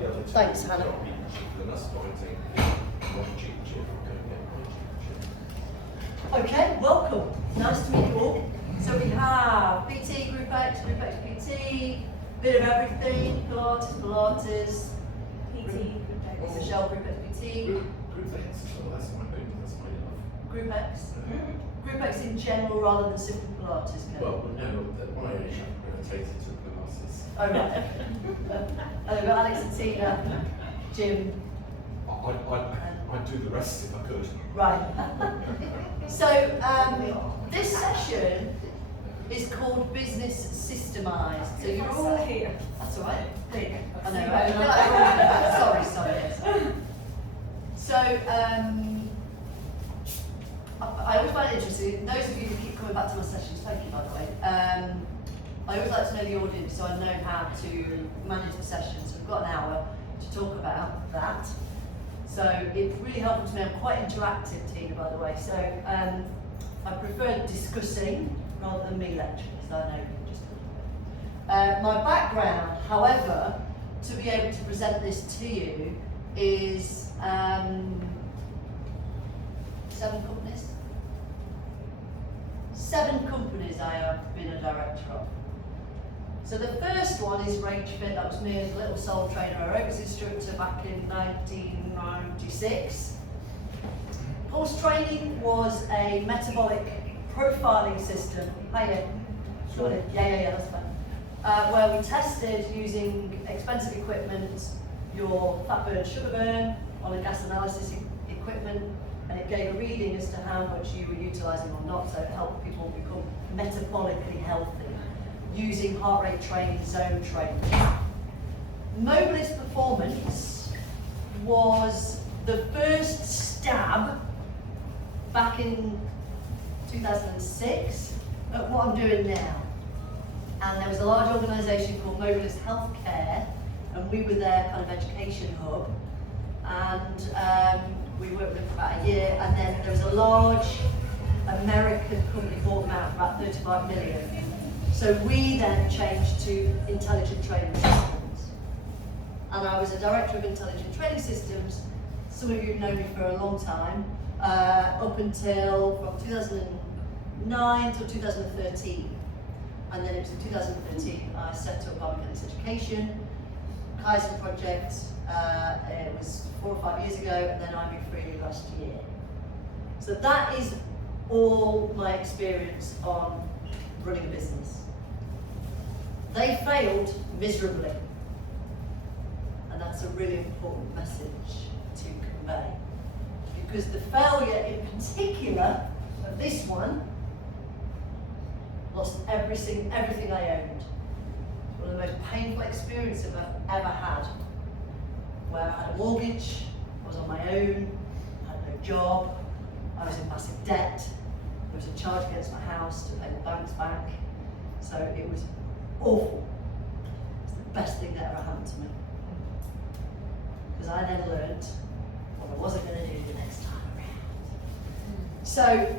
Thanks, Hannah. Okay, welcome. Nice to meet you all. So we have PT, Group X, PT, bit of everything, Pilates, PT, Michelle, Group X, PT. Group X, so that's my name, that's my love. Group X. Group X in general rather than simple Pilates. Well, no, my only gravitated to Pilates. Oh, right. And we've got Alex and Tina, Jim. I'd do the rest if I could. Right. So this session is called Business Systemised. So you're all here. That's all right. I know. Right? Sorry. Yes. So I always find it interesting. Those of you who keep coming back to my sessions, thank you by the way. I always like to know the audience so I know how to manage the session. So we've got an hour to talk about that. So it's really helpful to me. I'm quite interactive, Tina, by the way. So I prefer discussing rather than me lecturing, so I know just a little bit. My background, however, to be able to present this to you is 7 companies. 7 companies I have been a director of. So the first one is Rage Fit. That was me as a little sole trainer aerobics instructor back in 1996. Pulse training was a metabolic profiling system. Yeah, that's fine. Where we tested using expensive equipment, your fat burn, sugar burn, on a gas analysis equipment, and it gave a reading as to how much you were utilising or not, so it helped people become metabolically healthy using heart rate training, zone training. Mobilist Performance was the first stab back in 2006 at what I'm doing now. And there was a large organisation called Mobilist Healthcare, and we were their kind of education hub. And we worked with them for about a year, and then there was a large American company bought them out for about 35 million. So we then changed to intelligent training systems. And I was a director of intelligent training systems. Some of you know me for a long time, up until from 2009 till 2013. And then it was in 2013 I set up Biomechanics Education, Kaizen project. It was 4 or 5 years ago, and then I moved freely last year. So that is all my experience on running a business. They failed miserably, and that's a really important message to convey, because the failure in particular of this one lost everything I owned. One of the most painful experiences I've ever had, where I had a mortgage, I was on my own, I had no job, I was in massive debt, there was a charge against my house to pay the banks back, so it was awful. It's the best thing that ever happened to me. Because I then learned what I wasn't going to do the next time around. So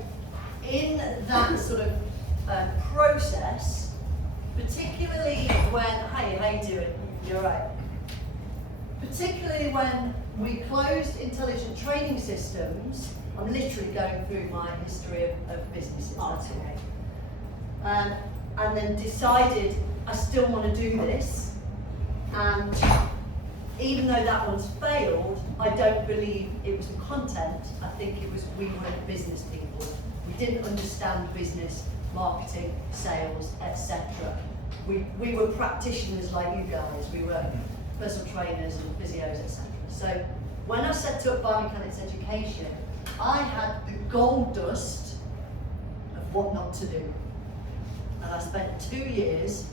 in that sort of process, particularly when, hey, how you doing? You're right. Particularly when we closed intelligent training systems, I'm literally going through my history of businesses, that's okay. And then decided I still want to do this, and even though that one's failed, I don't believe it was the content, I think it was we weren't business people. We didn't understand business, marketing, sales, etc. We were practitioners like you guys, we were personal trainers and physios, etc. So when I set up Biomechanics Education, I had the gold dust of what not to do. And I spent 2 years,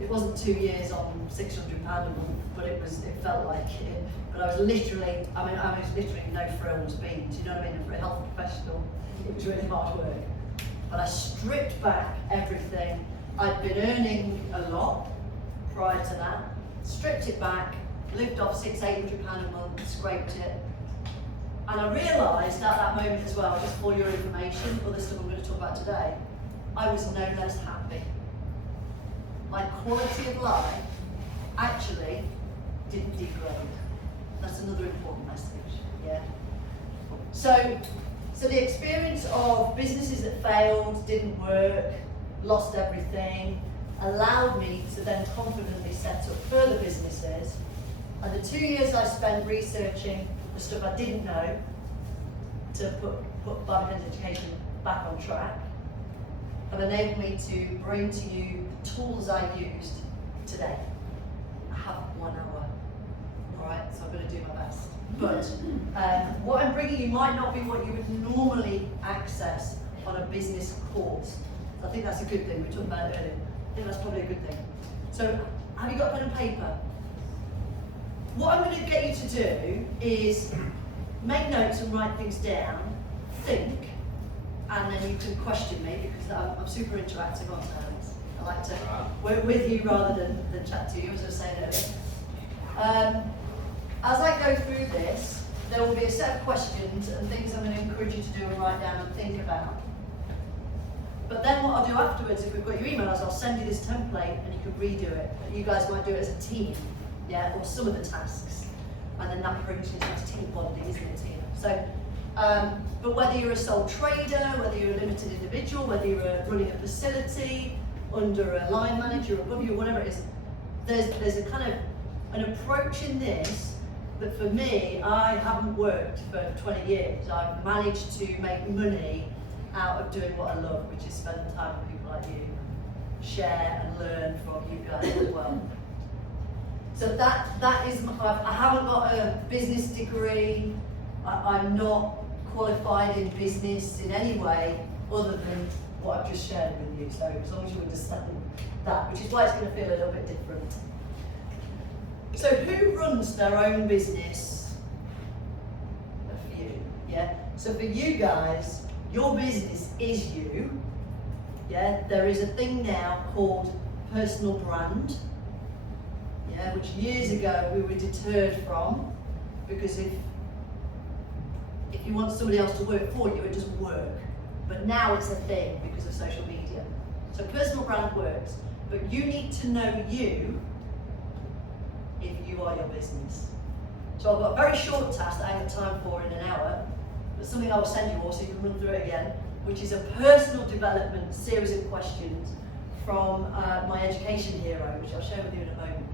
it wasn't 2 years on £600 a month, but it felt like it. But I was literally no frills beans, you know what I mean? For a health professional, it was really hard work. But I stripped back everything. I'd been earning a lot prior to that, stripped it back, lived off £600-800 a month, scraped it. And I realised at that moment as well, just for your information, all the stuff I'm going to talk about today, I was no less happy. My quality of life actually didn't decrease. another important message. Yeah. So the experience of businesses that failed, didn't work, lost everything, allowed me to then confidently set up further businesses. And the 2 years I spent researching the stuff I didn't know to put biomechanics education back on track have enabled me to bring to you the tools I used today. I have 1 hour, all right, so I'm going to do my best. But what I'm bringing you might not be what you would normally access on a business course. So I think that's a good thing. We talked about it earlier. I think that's probably a good thing. So have you got pen and paper? What I'm going to get you to do is make notes and write things down, think, and then you can question me because I'm super interactive, aren't I, Alex? I like to work with you rather than chat to you, as I was saying earlier. As I go through this, there will be a set of questions and things I'm going to encourage you to do and write down and think about. But then what I'll do afterwards, if we've got your emails, I'll send you this template and you can redo it. You guys might do it as a team, yeah, or some of the tasks. And then that brings you to team bonding, isn't it, Tina? So, but whether you're a sole trader, whether you're a limited individual, whether you're running a facility, under a line manager, above you, whatever it is, there's a kind of an approach in this that for me, I haven't worked for 20 years. I've managed to make money out of doing what I love, which is spending time with people like you, share and learn from you guys as well. So that is, I haven't got a business degree, I'm not qualified in business in any way other than what I've just shared with you. So as long as you understand that, which is why it's going to feel a little bit different. So who runs their own business? A few, yeah? So for you guys, your business is you, yeah? There is a thing now called personal brand, yeah, which years ago we were deterred from, because if you want somebody else to work for you, it doesn't work. But now it's a thing because of social media. So personal brand works, but you need to know you if you are your business. So I've got a very short task that I have time for in an hour, but something I will send you all so you can run through it again, which is a personal development series of questions from my education hero, which I'll share with you in a moment.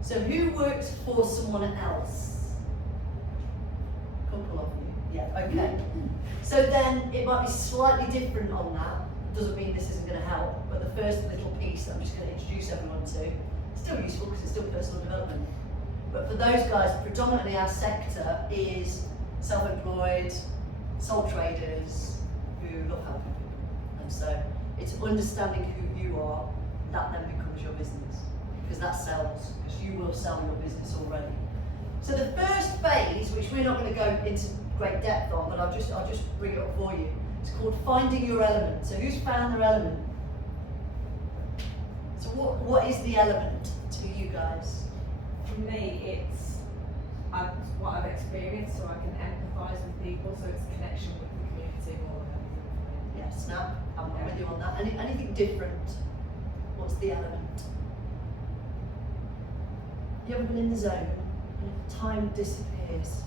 So who works for someone else? A couple of you. Yeah, okay. So then it might be slightly different on that. Doesn't mean this isn't going to help, but the first little piece that I'm just going to introduce everyone to, still useful because it's still personal development. But for those guys, predominantly our sector is self-employed, sole traders who love helping people. And so it's understanding who you are, that then becomes your business. Because that sells, because you will sell your business already. So the first phase, which we're not going to go into great depth on, but I'll just bring it up for you. It's called finding your element. So who's found their element? So what is the element to you guys? For me, it's what I've experienced, so I can empathise with people, so it's connection with the community more than anything. Yeah, snap. I'm with you on that. Anything different? What's the element? You ever been in the zone and time disappears?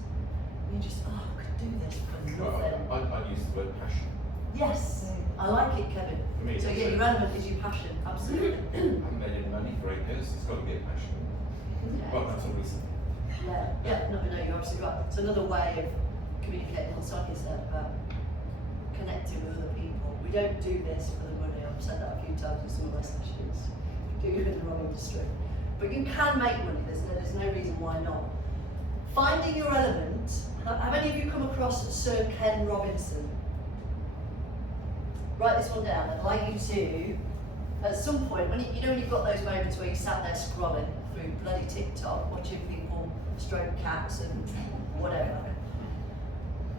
And you just, I could do this for nothing. I'd use the word passion. Yes, I like it, Kevin. For me, So that's yeah, it. your element is your passion, absolutely. I haven't made any money for 8 years, it's got to be a passion. Well, that's a reason. Yeah, no, you're absolutely right. It's another way of communicating, like Sonia said, about connecting with other people. We don't do this for the money. I've said that a few times in some of my sessions. Do you in the wrong industry? But you can make money, there's no reason why not. Finding your element. Have any of you come across Sir Ken Robinson? Write this one down. I'd like you to, at some point, when you've got those moments where you sat there scrolling through bloody TikTok, watching people stroke cats and whatever.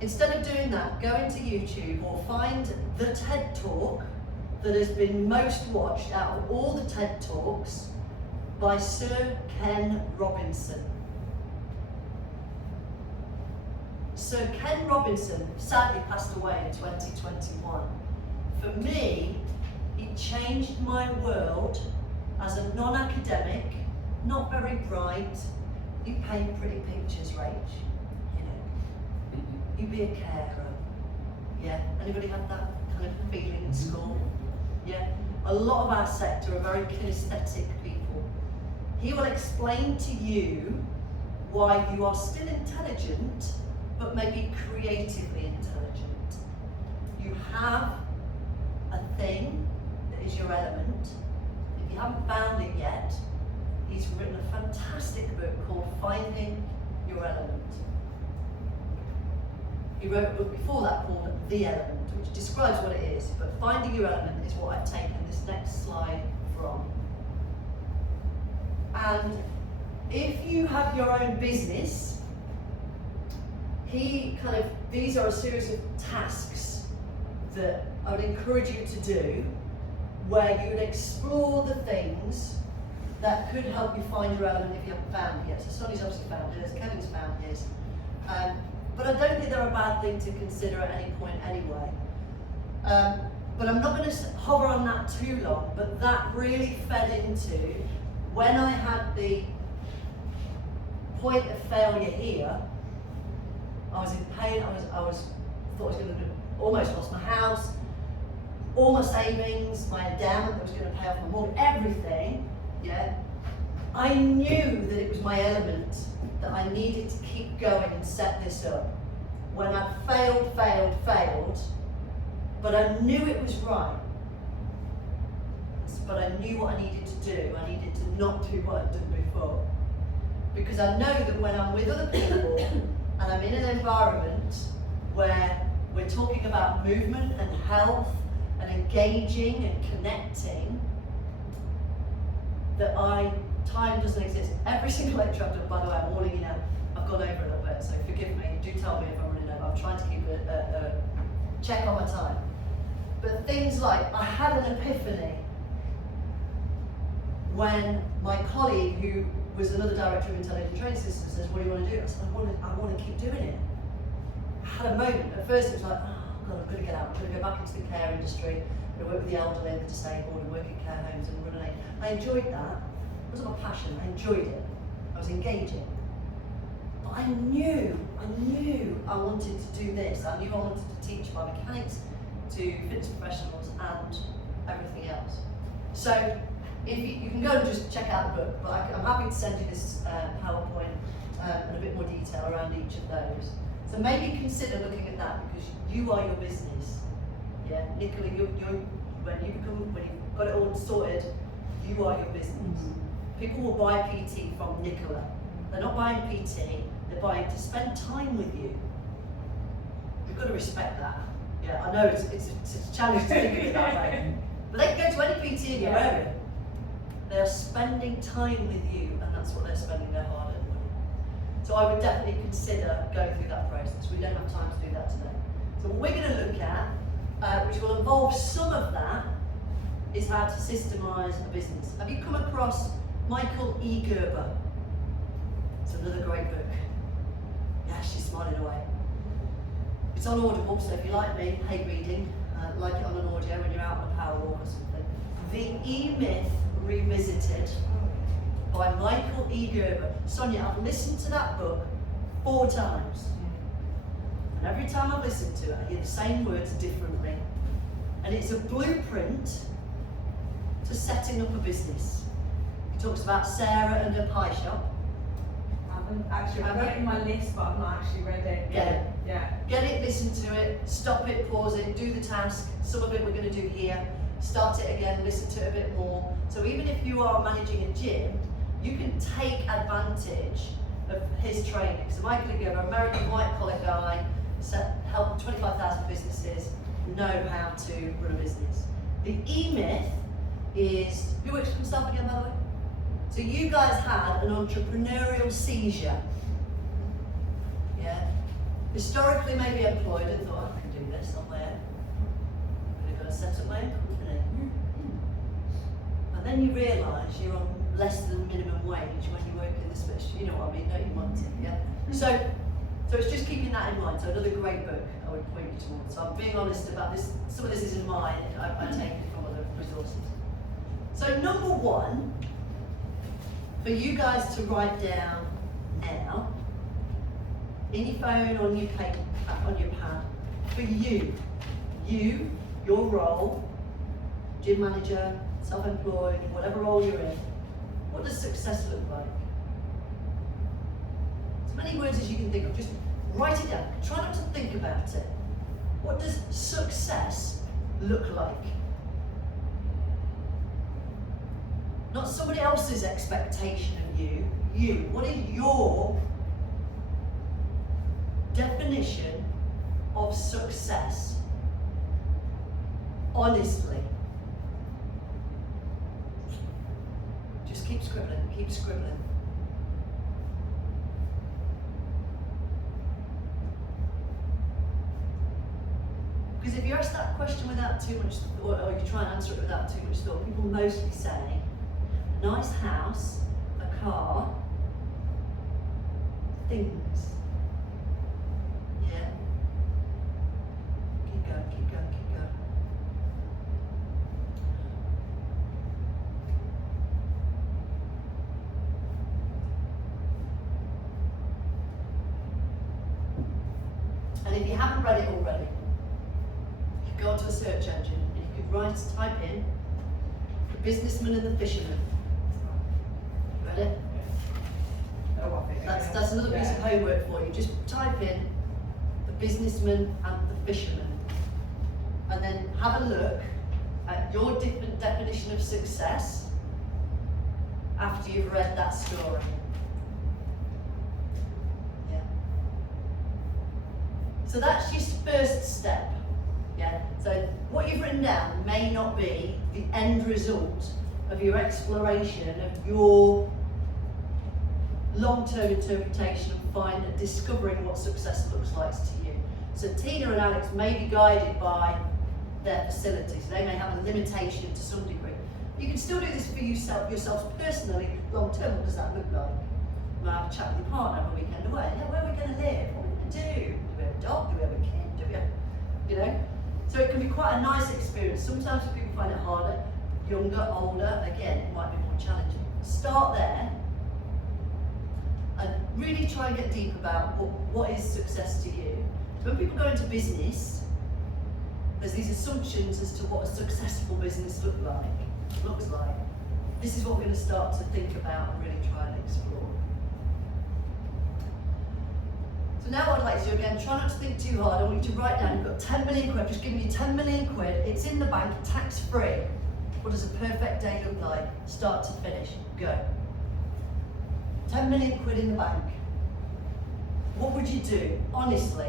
Instead of doing that, go into YouTube or find the TED Talk that has been most watched out of all the TED Talks by Sir Ken Robinson. Sir Ken Robinson sadly passed away in 2021. For me, he changed my world as a non-academic, not very bright, You paint pretty pictures, Rach. You know. You be a carer. Yeah. Anybody had that kind of feeling at school? Yeah. A lot of our sector are very kinesthetic people. He will explain to you why you are still intelligent, but maybe creatively intelligent. You have a thing that is your element. If you haven't found it yet, he's written a fantastic book called Finding Your Element. He wrote a book before that called The Element, which describes what it is, but Finding Your Element is what I've taken this next slide from. And if you have your own business, these are a series of tasks that I would encourage you to do, where you would explore the things that could help you find your element if you haven't found it yet. So Sonny's obviously found his, Kevin's found his. But I don't think they're a bad thing to consider at any point anyway. But I'm not going to hover on that too long, but that really fed into when I had the point of failure here. I was in pain, thought I was going to almost lost my house, all my savings, my endowment that was going to pay off my mortgage, everything, yeah. I knew that it was my element, that I needed to keep going and set this up. When I failed, but I knew it was right. But I knew what I needed to do. I needed to not do what I'd done before. Because I know that when I'm with other people, and I'm in an environment where we're talking about movement and health and engaging and connecting, that time doesn't exist. Every single lecture I've done, by the way, I'm warning you now, I've gone over a little bit, so forgive me, do tell me if I'm running over. I'm trying to keep a check on my time. But things like, I had an epiphany when my colleague, who was another director of Intelligent Training Systems, says, what do you want to do? I said, I want to keep doing it. I had a moment. At first it was like, oh God, I'm going to get out. I'm going to go back into the care industry. I'm going to work with the elderly and the disabled and work in care homes and run an aid. I enjoyed that. It wasn't my passion. I enjoyed it. I was engaging. But I knew I wanted to do this. I knew I wanted to teach biomechanics to fitness professionals and everything else. So if you can go and just check out the book, but I'm happy to send you this PowerPoint and a bit more detail around each of those. So maybe consider looking at that, because you are your business. Yeah, Nicola, when you've got it all sorted, you are your business. People will buy PT from Nicola. They're not buying PT, they're buying to spend time with you. You've got to respect that. Yeah, I know it's a challenge to think of it that way. But they can go to any PT in your area. They are spending time with you, and that's what they're spending their hard-earned money. So I would definitely consider going through that process. We don't have time to do that today. So what we're going to look at, which will involve some of that, is how to systemise a business. Have you come across Michael E. Gerber? It's another great book. Yeah, she's smiling away. It's on Audible, so if you like me, hate reading, like it on an audio when you're out on a power walk or something. The E-Myth Revisited by Michael E. Gerber. Sonia, I've listened to that book 4 times. And every time I listen to it, I hear the same words differently. And it's a blueprint to setting up a business. He talks about Sarah and her pie shop. I've got it in my list, but I've not actually read it. Get it. Yeah. Get it, listen to it, stop it, pause it, do the task. Some of it we're going to do here. Start it again, listen to it a bit more. So even if you are managing a gym, you can take advantage of his training. So Michael E. Gerber, American white-collar guy, helped 25,000 businesses know how to run a business. The E-Myth is, who works for himself again, by the way? So you guys had an entrepreneurial seizure. Yeah? Historically maybe employed and thought, I can do this on my own. I'm going to go and set up my own company. And then you realise you're on less than minimum wage when you work in this business. You know what I mean, don't you want it? Yeah? So it's just keeping that in mind. So another great book I would point you towards. So I'm being honest about this. Some of this isn't mine. I take it from other resources. So number 1, for you guys to write down now, in your phone, on your paper, on your pad, for you, your role, gym manager, self-employed, whatever role you're in, what does success look like? As many words as you can think of, just write it down. Try not to think about it. What does success look like? Not somebody else's expectation of you. You. What is your definition of success? Honestly. Just keep scribbling, keep scribbling. Because if you ask that question without too much thought, or you try and answer it without too much thought, people mostly say, nice house, a car, things. Yeah? Keep going, keep going, keep going. And if you haven't read it already, you could go onto a search engine and you could type in the businessman and the fisherman. Ready? That's another piece of homework for you. Just type in the businessman and the fisherman, and then have a look at your different definition of success after you've read that story. Yeah. So that's your first step. Yeah. So what you've written down may not be the end result of your exploration of your long-term interpretation and discovering what success looks like to you. So Tina and Alex may be guided by their facilities. They may have a limitation to some degree. You can still do this for yourselves personally, long-term. What does that look like? You might have a chat with your partner on a weekend away. Yeah, where are we going to live? What are we going to do? Do we have a dog? Do we have a kid? Do we have, you know? So it can be quite a nice experience. Sometimes people find it harder. Younger, older, again, it might be more challenging. Start there. And really try and get deep about what is success to you. When people go into business, there's these assumptions as to what a successful business looks like. This is what we're going to start to think about and really try and explore. So now what I'd like to do again, try not to think too hard. I want you to write down, you've got 10 million quid, just giving you 10 million quid, it's in the bank, tax-free. What does a perfect day look like? Start to finish, go. 10 million quid in the bank. What would you do, honestly?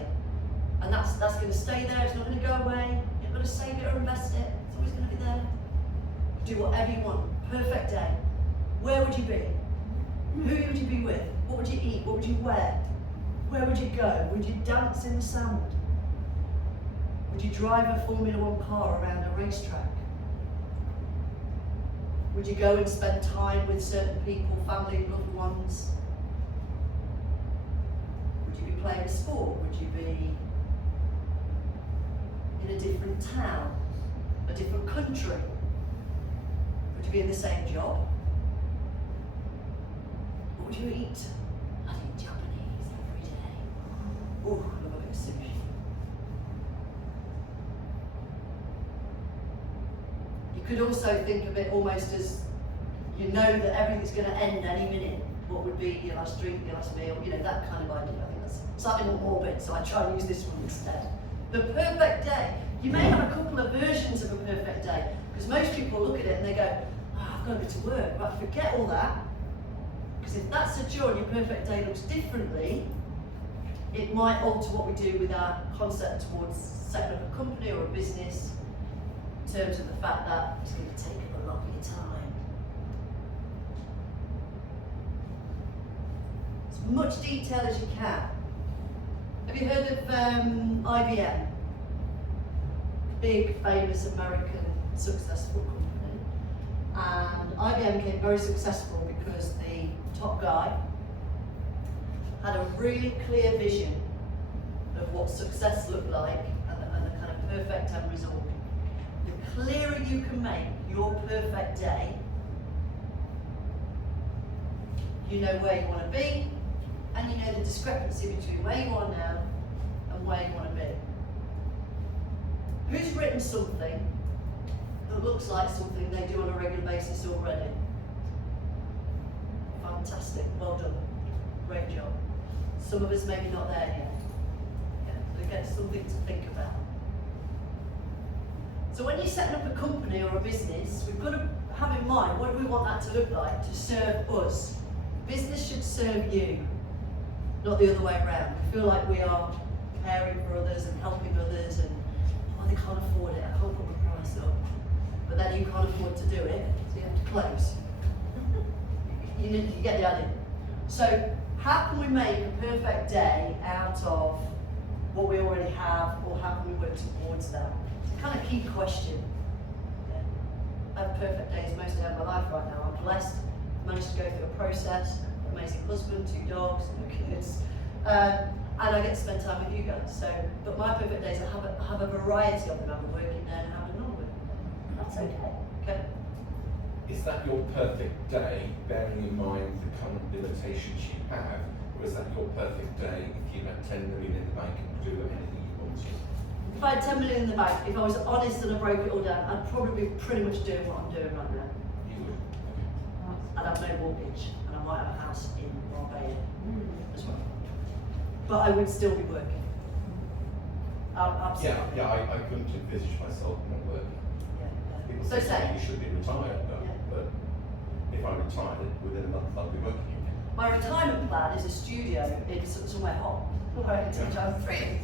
And that's going to stay there, it's not going to go away. You're going to save it or invest it, it's always going to be there. Do whatever you want, perfect day. Where would you be? Who would you be with? What would you eat? What would you wear? Where would you go? Would you dance in the sand? Would you drive a Formula 1 car around a racetrack? Would you go and spend time with certain people, family, loved ones? Would you be playing a sport? Would you be in a different town, a different country? Would you be in the same job? What would you eat? I'd eat Japanese every day. Ooh, I love a bit of sushi. You could also think of it almost as, you know that everything's going to end any minute. What would be your last drink, your last meal, you know, that kind of idea. I think that's slightly more morbid, so I try and use this one instead. The perfect day. You may have a couple of versions of a perfect day, because most people look at it and they go, oh, I've got to go to work, but forget all that. Because if that's secure and your perfect day looks differently, it might alter what we do with our concept towards setting up a company or a business, in terms of the fact that it's going to take a lot of your time. As much detail as you can. Have you heard of IBM? Big, famous American successful company. And IBM became very successful because the top guy had a really clear vision of what success looked like and the kind of perfect end result. The clearer you can make your perfect day, you know where you want to be, discrepancy between where you are now and where you want to be. Who's written something that looks like something they do on a regular basis already? Fantastic, well done, great job. Some of us maybe not there yet. Yeah, but again, something to think about. So when you're setting up a company or a business, we've got to have in mind, what do we want that to look like to serve us? Business should serve you, not the other way around. We feel like we are caring for others and helping others and, oh, they can't afford it, I can't put my price up. But then you can't afford to do it, so you have to close. You get the idea. So how can we make a perfect day out of what we already have, or how can we work towards that? It's a kind of key question. Yeah. I have perfect days most of my life right now. I'm blessed, managed to go through a process, amazing husband, 2 dogs, no kids, and I get to spend time with you guys. So, but my perfect days, I have a variety of them. I have a working day and I have a non-working day. That's okay. Okay. Is that your perfect day, bearing in mind the current limitations you have, or is that your perfect day if you had 10 million in the bank and could do anything you wanted? If I had 10 million in the bank, if I was honest and I broke it all down, I'd probably be pretty much doing what I'm doing right now. You would? Okay. I'd have no mortgage, and I might have a house in Marbella as well. But I would still be working. Absolutely. Yeah, I couldn't envisage myself not working. People So say say, you should be retired, but if I retired, within a month I'll be working again. my retirement plan is a studio in somewhere hot, right, which I'm free.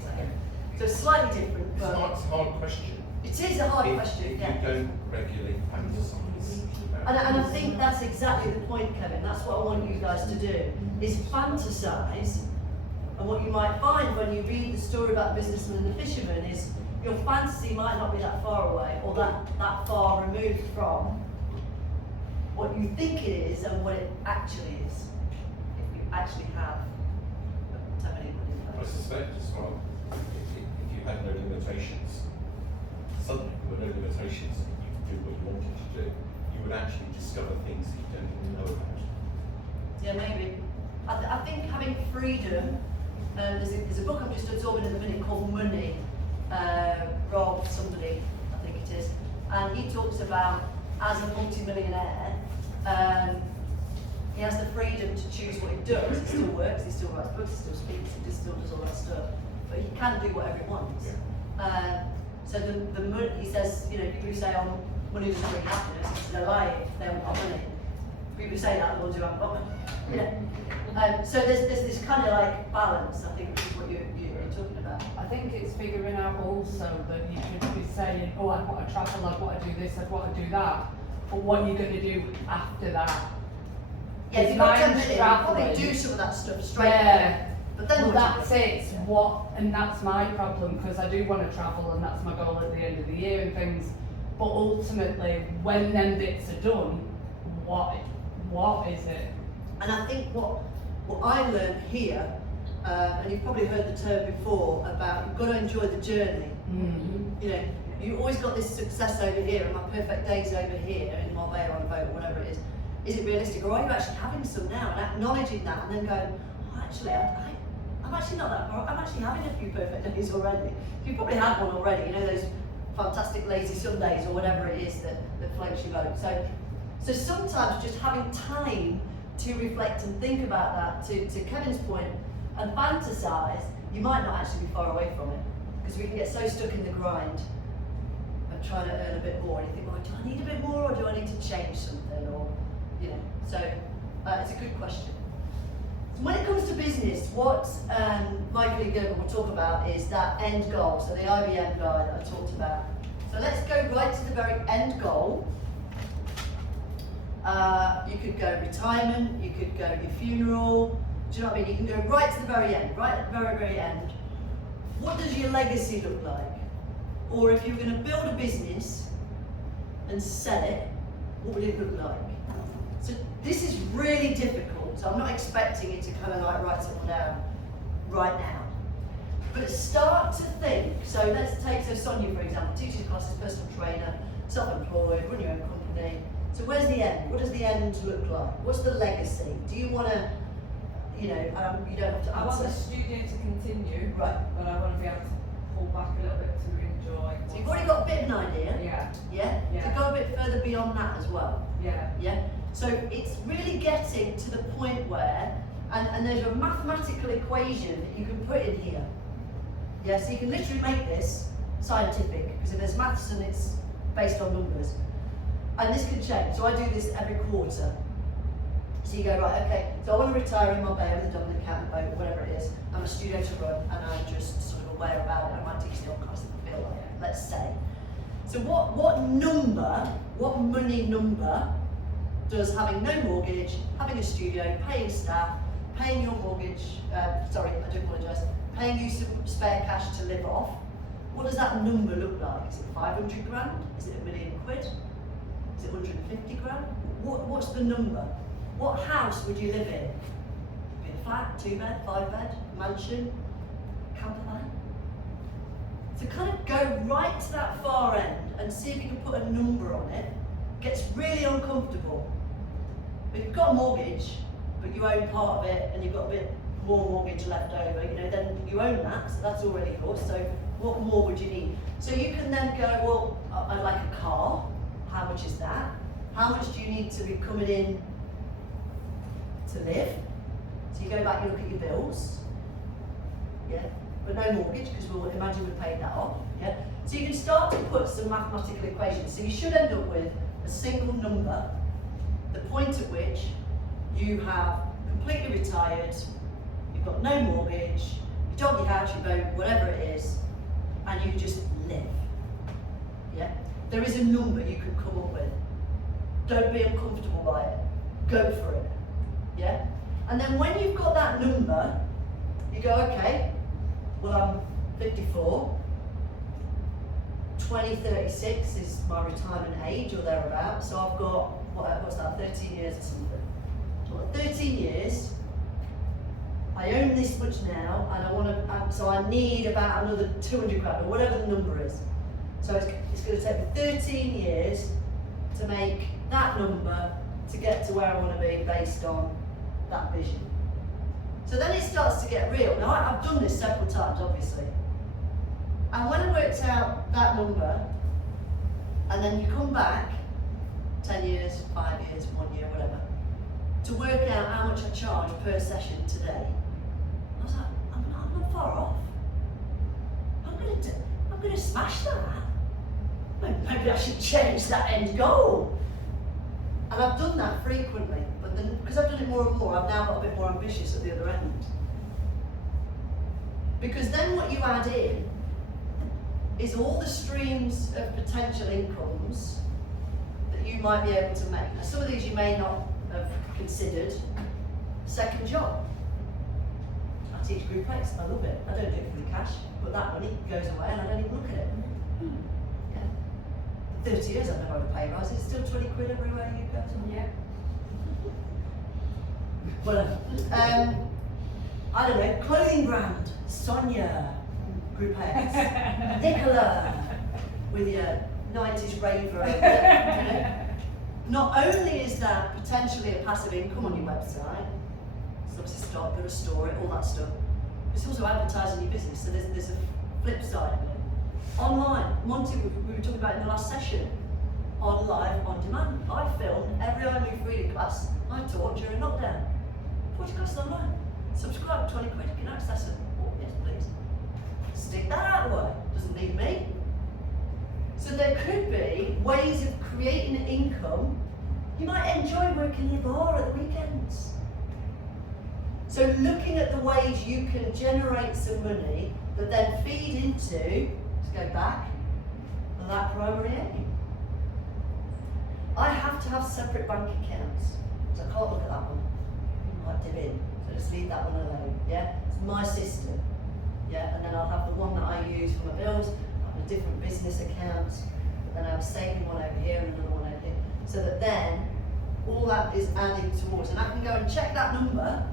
So it's slightly different, It's but a hard question. it is a hard question. If Yeah. you don't regularly fantasize. And I think that's exactly the point, Kevin. That's what I want you guys to do, is fantasize. And what you might find when you read the story about the businessman and the fisherman is your fantasy might not be that far away or that far removed from what you think it is and what it actually is. If you actually have 10 million in I place. suspect as well, if you had no limitations, suddenly there were no limitations, and you could do what you wanted to do, you would actually discover things that you don't even know about. Yeah, maybe. I think having freedom, there's a book I'm just absorbing at the minute called Money, Rob somebody, I think it is, and he talks about, as a multi-millionaire, he has the freedom to choose what he does. He still works, he still writes books, he still speaks, he still does all that stuff, but he can do whatever he wants. Yeah. So the money, he says, you know, people who say, oh, money doesn't bring happiness, they're lying if they haven't got money. People who say that, the ones who haven't got money. Yeah. So there's this kind of like balance, I think, which is what you're talking about. I think it's figuring out also that you should be saying, oh, I want to travel, I want to do this, I want to do that, but what are you going to do after that? Yeah, if you've got 10 million, you travelling. probably do some of that stuff straight Yeah. away. But then Well, what that's do you it. And that's my problem, because I do want to travel, and that's my goal at the end of the year and things. But ultimately, when them bits are done, what is it? And I think what I learned here, and you've probably heard the term before about you've got to enjoy the journey. Mm-hmm. You know, you always got this success over here, and my perfect day's over here in Marbella on a boat or whatever it is. Is it realistic, or are you actually having some now and acknowledging that, and then going, oh, actually, I'm actually not that far. I'm actually having a few perfect days already. You probably had one already. You know, those fantastic lazy Sundays or whatever it is that floats your boat. So sometimes just having time to reflect and think about that, to Kevin's point, and fantasize, you might not actually be far away from it, because we can get so stuck in the grind of trying to earn a bit more, and you think, well, do I need a bit more, or do I need to change something, or, you know, so it's a good question. So when it comes to business, what Michael E. Gerber will talk about is that end goal, so the IBM guy that I talked about. So let's go right to the very end goal. You could go retirement, you could go your funeral, do you know what I mean? You can go right to the very end, right at the very, very end. What does your legacy look like? Or if you're going to build a business and sell it, what would it look like? So this is really difficult, so I'm not expecting you to kind of like write something down right now. But start to think, so let's take, so Sonia for example, teaches classes, personal trainer, self-employed, run your own company. So where's the end? What does the end look like? What's the legacy? Do you want to, you know, you don't have to I want the answer. studio to continue, Right. but I want to be able to pull back a little bit to enjoy. So you've already got a bit of an idea. Yeah, Yeah? Yeah. To go a bit further beyond that as well. yeah. Yeah? So it's really getting to the point where, and there's a mathematical equation that you can put in here. Yeah, so you can literally make this scientific, because if there's maths and it's based on numbers. And this can change. So I do this every quarter. So you go, right, okay, so I want to retire in Marbella with a dominant cat and boat, whatever it is. I'm a studio to run, and I'm just sort of aware about it. I might teach the on class if I feel like it, let's say. So what number, what money number does having no mortgage, having a studio, paying staff, paying your mortgage, sorry, I do apologise, paying you some spare cash to live off, what does that number look like? Is it 500 grand? Is it £1 million? Is it 150 grand? What's the number? What house would you live in? Be a flat, 2-bed, 5-bed, mansion, camper van? To kind of go right to that far end and see if you can put a number on it gets really uncomfortable. If you've got a mortgage, but you own part of it and you've got a bit more mortgage left over, you know, then you own that, so that's already yours. So what more would you need? So you can then go, well, I'd like a car. How much is that? How much do you need to be coming in to live? So you go back, you look at your bills, yeah, but no mortgage, because we'll imagine we paid that off, yeah. So you can start to put some mathematical equations. So you should end up with a single number, the point at which you have completely retired, you've got no mortgage, you dog your house, your boat, whatever it is, and you just live, yeah. There is a number you can come up with. Don't be uncomfortable by it. Go for it. Yeah? And then when you've got that number, you go, okay, well, I'm 54. 2036 is my retirement age or thereabouts. So I've got, what's that, 13 years or something. So I've got 13 years. I own this much now, and I want to, so I need about another 200 grand or whatever the number is. So it's going to take me 13 years to make that number to get to where I want to be based on that vision. So then it starts to get real. Now I've done this several times, obviously. And when I worked out that number, and then you come back 10 years, 5 years, 1 year, whatever, to work out how much I charge per session today, I was like, I'm not far off. I'm going to smash that. Maybe I should change that end goal. And I've done that frequently, but then because I've done it more and more, I've now got a bit more ambitious at the other end. Because then what you add in is all the streams of potential incomes that you might be able to make. Now some of these you may not have considered. Second job. I teach group X, I love it. I don't do it for the cash, but that money goes away and I don't even look at it. 30 years I've never had a pay rise, it's still 20 quid everywhere you go. Yeah. Well, I don't know, clothing brand, Sonia, Group X, Nicola, with your 90s raver. You know. Not only is that potentially a passive income on your website, it's obviously start, got to store it, all that stuff, it's also advertising your business, so there's a flip side of it. Online, Monty, we were talking about in the last session, on live, on demand. I filmed every I Move Freely class I taught during lockdown. 40 classes online. Subscribe, 20 quid, you can access it. Oh, yes, please. Stick that out of the way, doesn't need me. So there could be ways of creating an income. You might enjoy working in your bar at the weekends. So looking at the ways you can generate some money that then feed into, go back, that primary aim. I have to have separate bank accounts, so I can't look at that one. I might dip in, so just leave that one alone, yeah? It's my system, yeah? And then I'll have the one that I use for my bills, I have a different business account, but then I have a saving one over here and another one over here, so that then all that is adding towards, and I can go and check that number,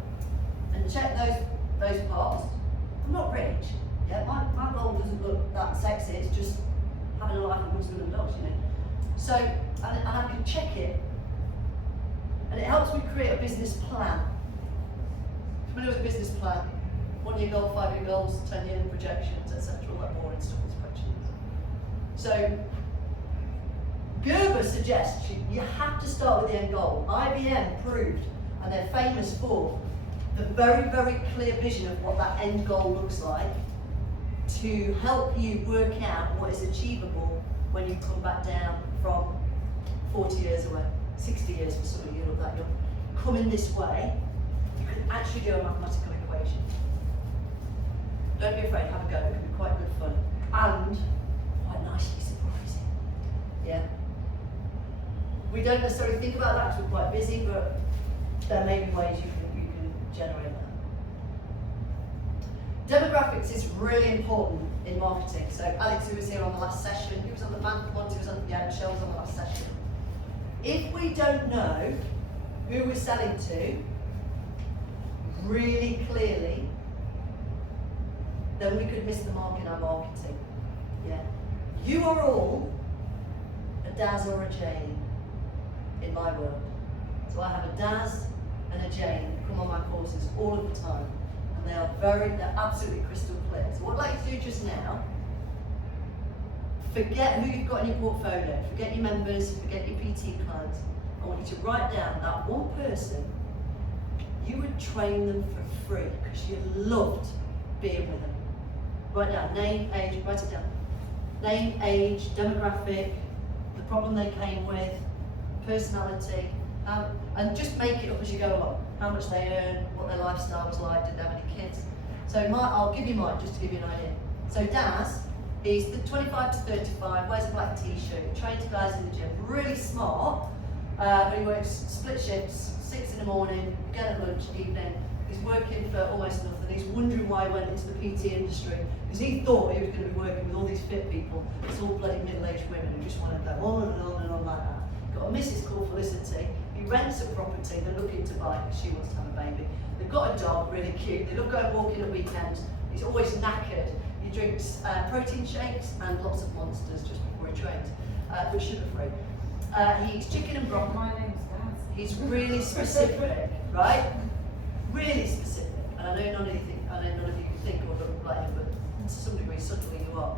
and check those parts. I'm not rich. Yeah, my goal doesn't look that sexy, it's just having a life with husband and dogs, you know. So, and I can check it, and it helps me create a business plan. familiar with the business plan? 1 year goal, 5 year goals, 10-year projections, etc. All that boring stuff with spreadsheets. So Gerber suggests you have to start with the end goal. IBM proved, and they're famous for, the very, very clear vision of what that end goal looks like to help you work out what is achievable when you come back down from 40 years away, 60 years for some of you, look that young. Coming this way, you can actually do a mathematical equation. Don't be afraid, have a go, it can be quite good fun. And quite nicely surprising. Yeah. We don't necessarily think about that because we're quite busy, but there may be ways you can generate that. Demographics is really important in marketing. So Alex, who was here on the last session, who was on the bank once, who was on, yeah, Michelle was on the last session. If we don't know who we're selling to really clearly, then we could miss the mark in our marketing. Yeah. You are all a Daz or a Jane in my world. So I have a Daz and a Jane who come on my courses all of the time. And they're absolutely crystal clear. So what I'd like to do just now, forget who you've got in your portfolio, forget your members, forget your PT clients. I want you to write down that one person you would train them for free because you loved being with them. Write down name, age, write it down. Name, age, demographic, the problem they came with, personality, and just make it up as you go along. How much they earn, what their lifestyle was like, did they have any kids. So I'll give you mine just to give you an idea. So Daz, he's the 25 to 35, wears a black t-shirt, trains guys in the gym, really smart, but he works split shifts, 6 in the morning, again at lunch, evening. He's working for almost nothing. He's wondering why he went into the PT industry because he thought he was going to be working with all these fit people. It's all bloody middle-aged women who just want to go on and on and on like that. Got a missus called Felicity. He rents a property. They're looking to buy because she wants to have a baby. They've got a dog, really cute. They love going walking at weekends. He's always knackered. He drinks protein shakes and lots of monsters just before he trains, but sugar-free. He eats chicken and broccoli. My name's Daz. He's really specific, right? Really specific. And I know none of you think or look like him, but to some degree subtly you are.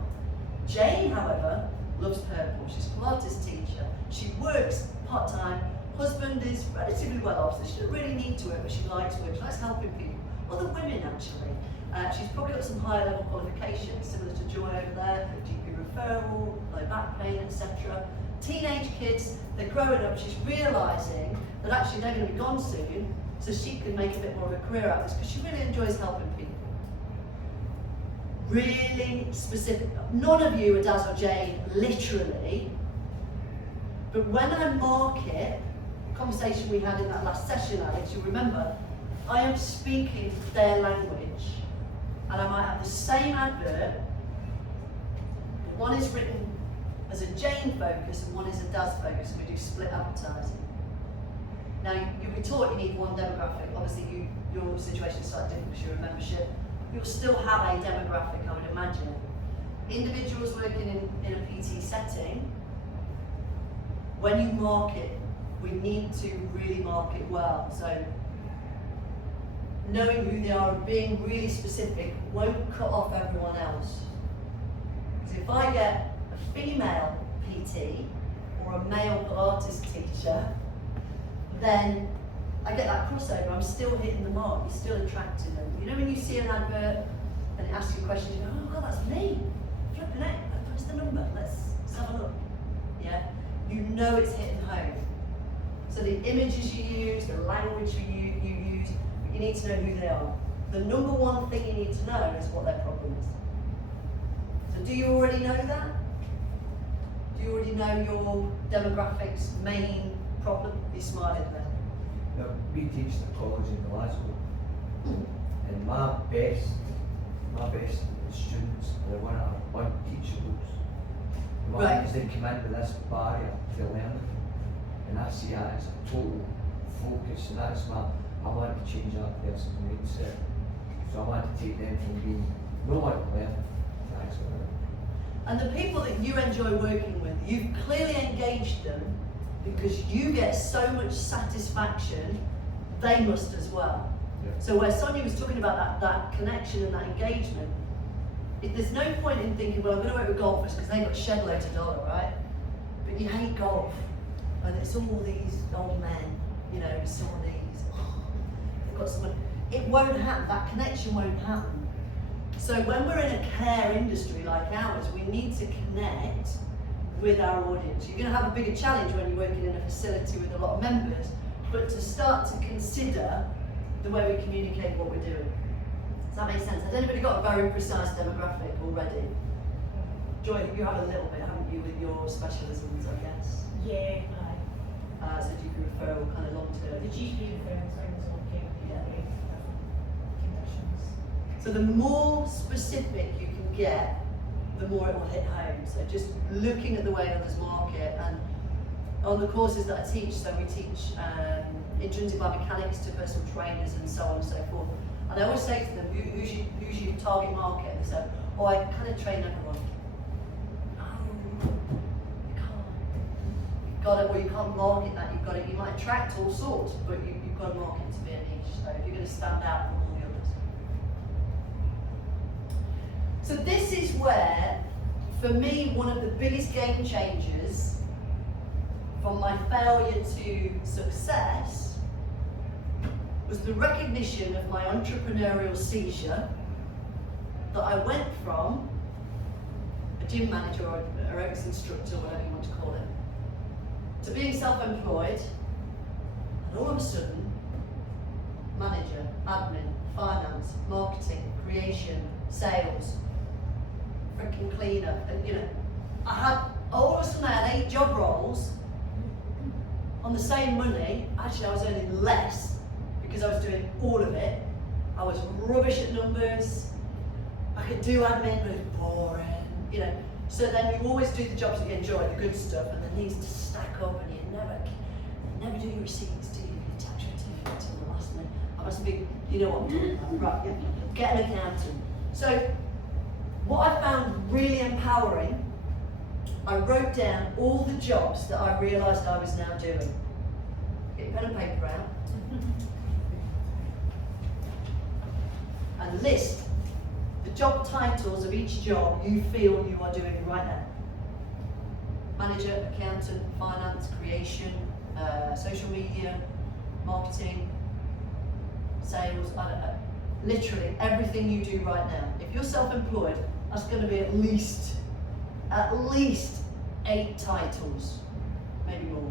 Jane, however, loves purple. She's a Pilates teacher. She works part-time. Husband is relatively well off, so she doesn't really need to work, but she likes work. She likes helping people. Other women, actually. She's probably got some higher level qualifications, similar to Joy over there, GP referral, low back pain, etc. Teenage kids, they're growing up. She's realising that actually they're going to be gone soon, so she can make a bit more of a career out of this because she really enjoys helping people. Really specific. None of you are Daz or Jane, literally, but when I market, the conversation we had in that last session, Alex, you'll remember, I am speaking their language, and I might have the same advert, but one is written as a Jane focus and one is a Daz focus, and we do split advertising. Now, you'll be taught you need one demographic. Obviously, your situation is slightly different because you're a membership. You'll still have a demographic, I would imagine. Individuals working in a PT setting, when you market, we need to really market well. So, knowing who they are and being really specific won't cut off everyone else. Because if I get a female PT or a male Pilates teacher, then I get that crossover. I'm still hitting the mark. You're still attracting them. You know when you see an advert and it asks you a question, you go, oh God, that's me. Flipping it. What's the number? Let's have a look. Yeah? You know it's hitting home. So the images you use, the language you use, you need to know who they are. The number one thing you need to know is what their problem is. So do you already know that? Do you already know your demographics main problem? You're smiling there. Now, we teach psychology in Glasgow, and my best students are the one that have one teacher books. The ones that come in with this barrier to learning, and I see that as a total focus, and that's I want to change that person's mindset. So I want to take them from being no one to learn to actually learn. And the people that you enjoy working with, you've clearly engaged them because you get so much satisfaction, they must as well. Yeah. So where Sonia was talking about that connection and that engagement, there's no point in thinking, well, I'm going to work with golfers because they've got shed loads of dollar, right? But you hate golf, and it's all these old men, you know, some of these, they've got someone. It won't happen, that connection won't happen. So when we're in a care industry like ours, we need to connect with our audience. You're going to have a bigger challenge when you're working in a facility with a lot of members, but to start to consider the way we communicate what we're doing. Does that make sense? Has anybody got a very precise demographic already? Joy, you have a little bit, haven't you, with your specialisms, I guess? Yeah, So GP referral, kind of long term. the GP referrals are always okay with conditions. So the more specific you can get, the more it will hit home. So just looking at the way others market, and on the courses that I teach, so we teach intrinsic biomechanics to personal trainers and so on and so forth. And I always say to them, who's your target market? And they say, oh, I kind of train everyone. Oh, you can't. You've got it, well, you can't market that. You've got it. You might attract all sorts, but you've got to market to be a niche. So if you're going to stand out from all the others. So this is where, for me, one of the biggest game changers from my failure to success was the recognition of my entrepreneurial seizure, that I went from a gym manager or aerobics instructor, whatever you want to call it, to being self-employed, and all of a sudden, manager, admin, finance, marketing, creation, sales, freaking cleaner, and you know, all of a sudden I had 8 job roles on the same money. Actually, I was earning less because I was doing all of it. I was rubbish at numbers. I could do admin, but it was boring, you know. So then you always do the jobs that you enjoy, the good stuff, and then these to stack up, and you never do your receipts, do you? Your tax return until the last minute. I must be, you know what I'm talking about, right? Yeah. Get an accountant. So what I found really empowering, I wrote down all the jobs that I realised I was now doing. Get your pen and paper out. And list the job titles of each job you feel you are doing right now. Manager, accountant, finance, creation, social media, marketing, sales, I don't know. Literally everything you do right now. If you're self-employed, that's going to be at least 8 titles, maybe more.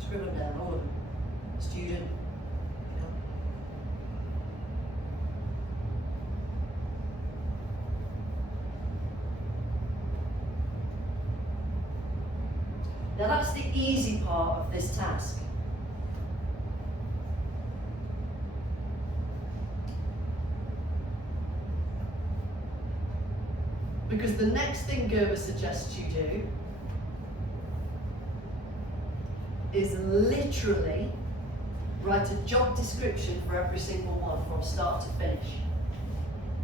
Scribble them down, all of them. Student, you know. Now that's the easy part of this task. Because the next thing Gerber suggests you do is literally write a job description for every single one from start to finish.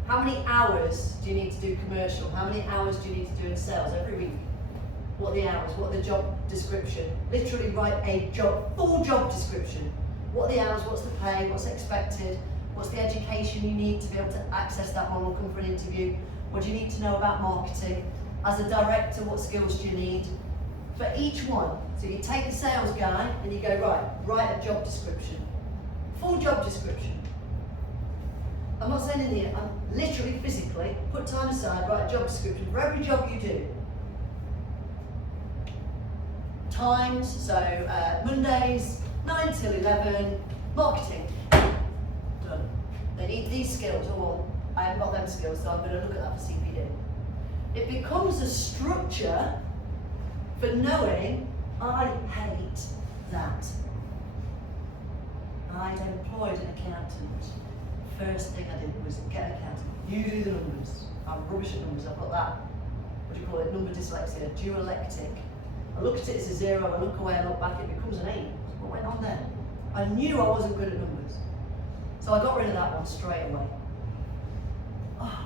How many hours do you need to do commercial? How many hours do you need to do in sales every week? What are the hours? What are the job description? Literally write a full job description. What are the hours? What's the pay? What's expected? What's the education you need to be able to access that one or come for an interview? What do you need to know about marketing? As a director, what skills do you need? For each one. So you take the sales guy and you go, right, write a job description. Full job description. I'm not saying in here, I'm literally, physically, put time aside, write a job description for every job you do. Times, so Mondays, 9 till 11, marketing. Done. They need these skills, or I haven't got them skills, so I'm going to look at that for CPD. It becomes a structure for knowing, I hate that. I'd employed an accountant. First thing I did was get an accountant. You do the numbers. I'm rubbish at numbers. I've got that, what do you call it, number dyslexia, dualectic. I look at it as a 0, I look away, I look back, it becomes an 8. What went on there? I knew I wasn't good at numbers. So I got rid of that one straight away. Oh,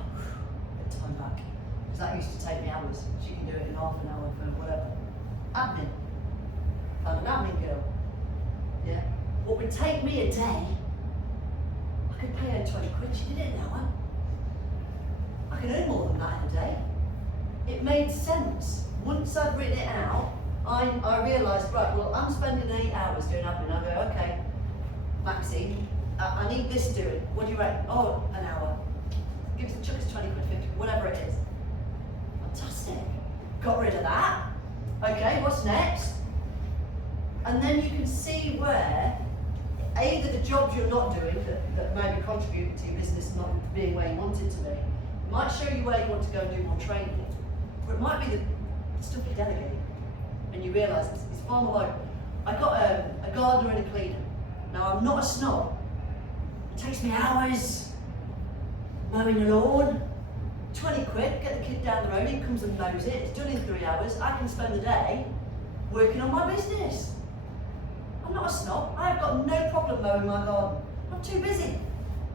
bit of time back. Because that used to take me hours. She can do it in half an hour for whatever. Admin. Found an admin girl. Yeah. What would take me a day could pay her 20 quid, she did it in an hour. I can earn more than that in a day. It made sense. Once I'd written it out, I realised, right, well, I'm spending 8 hours doing admin. I go, okay, Maxine, I need this doing. What do you reckon? Oh, an hour. Give us, chuck us 20 quid, 50, whatever it is. Fantastic. Got rid of that. Okay, what's next? And then you can see where either the jobs you're not doing that maybe contribute to your business not being where you want it to be, might show you where you want to go and do more training. Or it might be the stuff you delegate. And you realise it's far more like, I got a gardener and a cleaner. Now I'm not a snob. It takes me hours mowing a lawn. 20 quid, get the kid down the road, he comes and mows it, it's done in 3 hours. I can spend the day working on my business. I'm not a snob. I've got no problem mowing my garden. I'm too busy.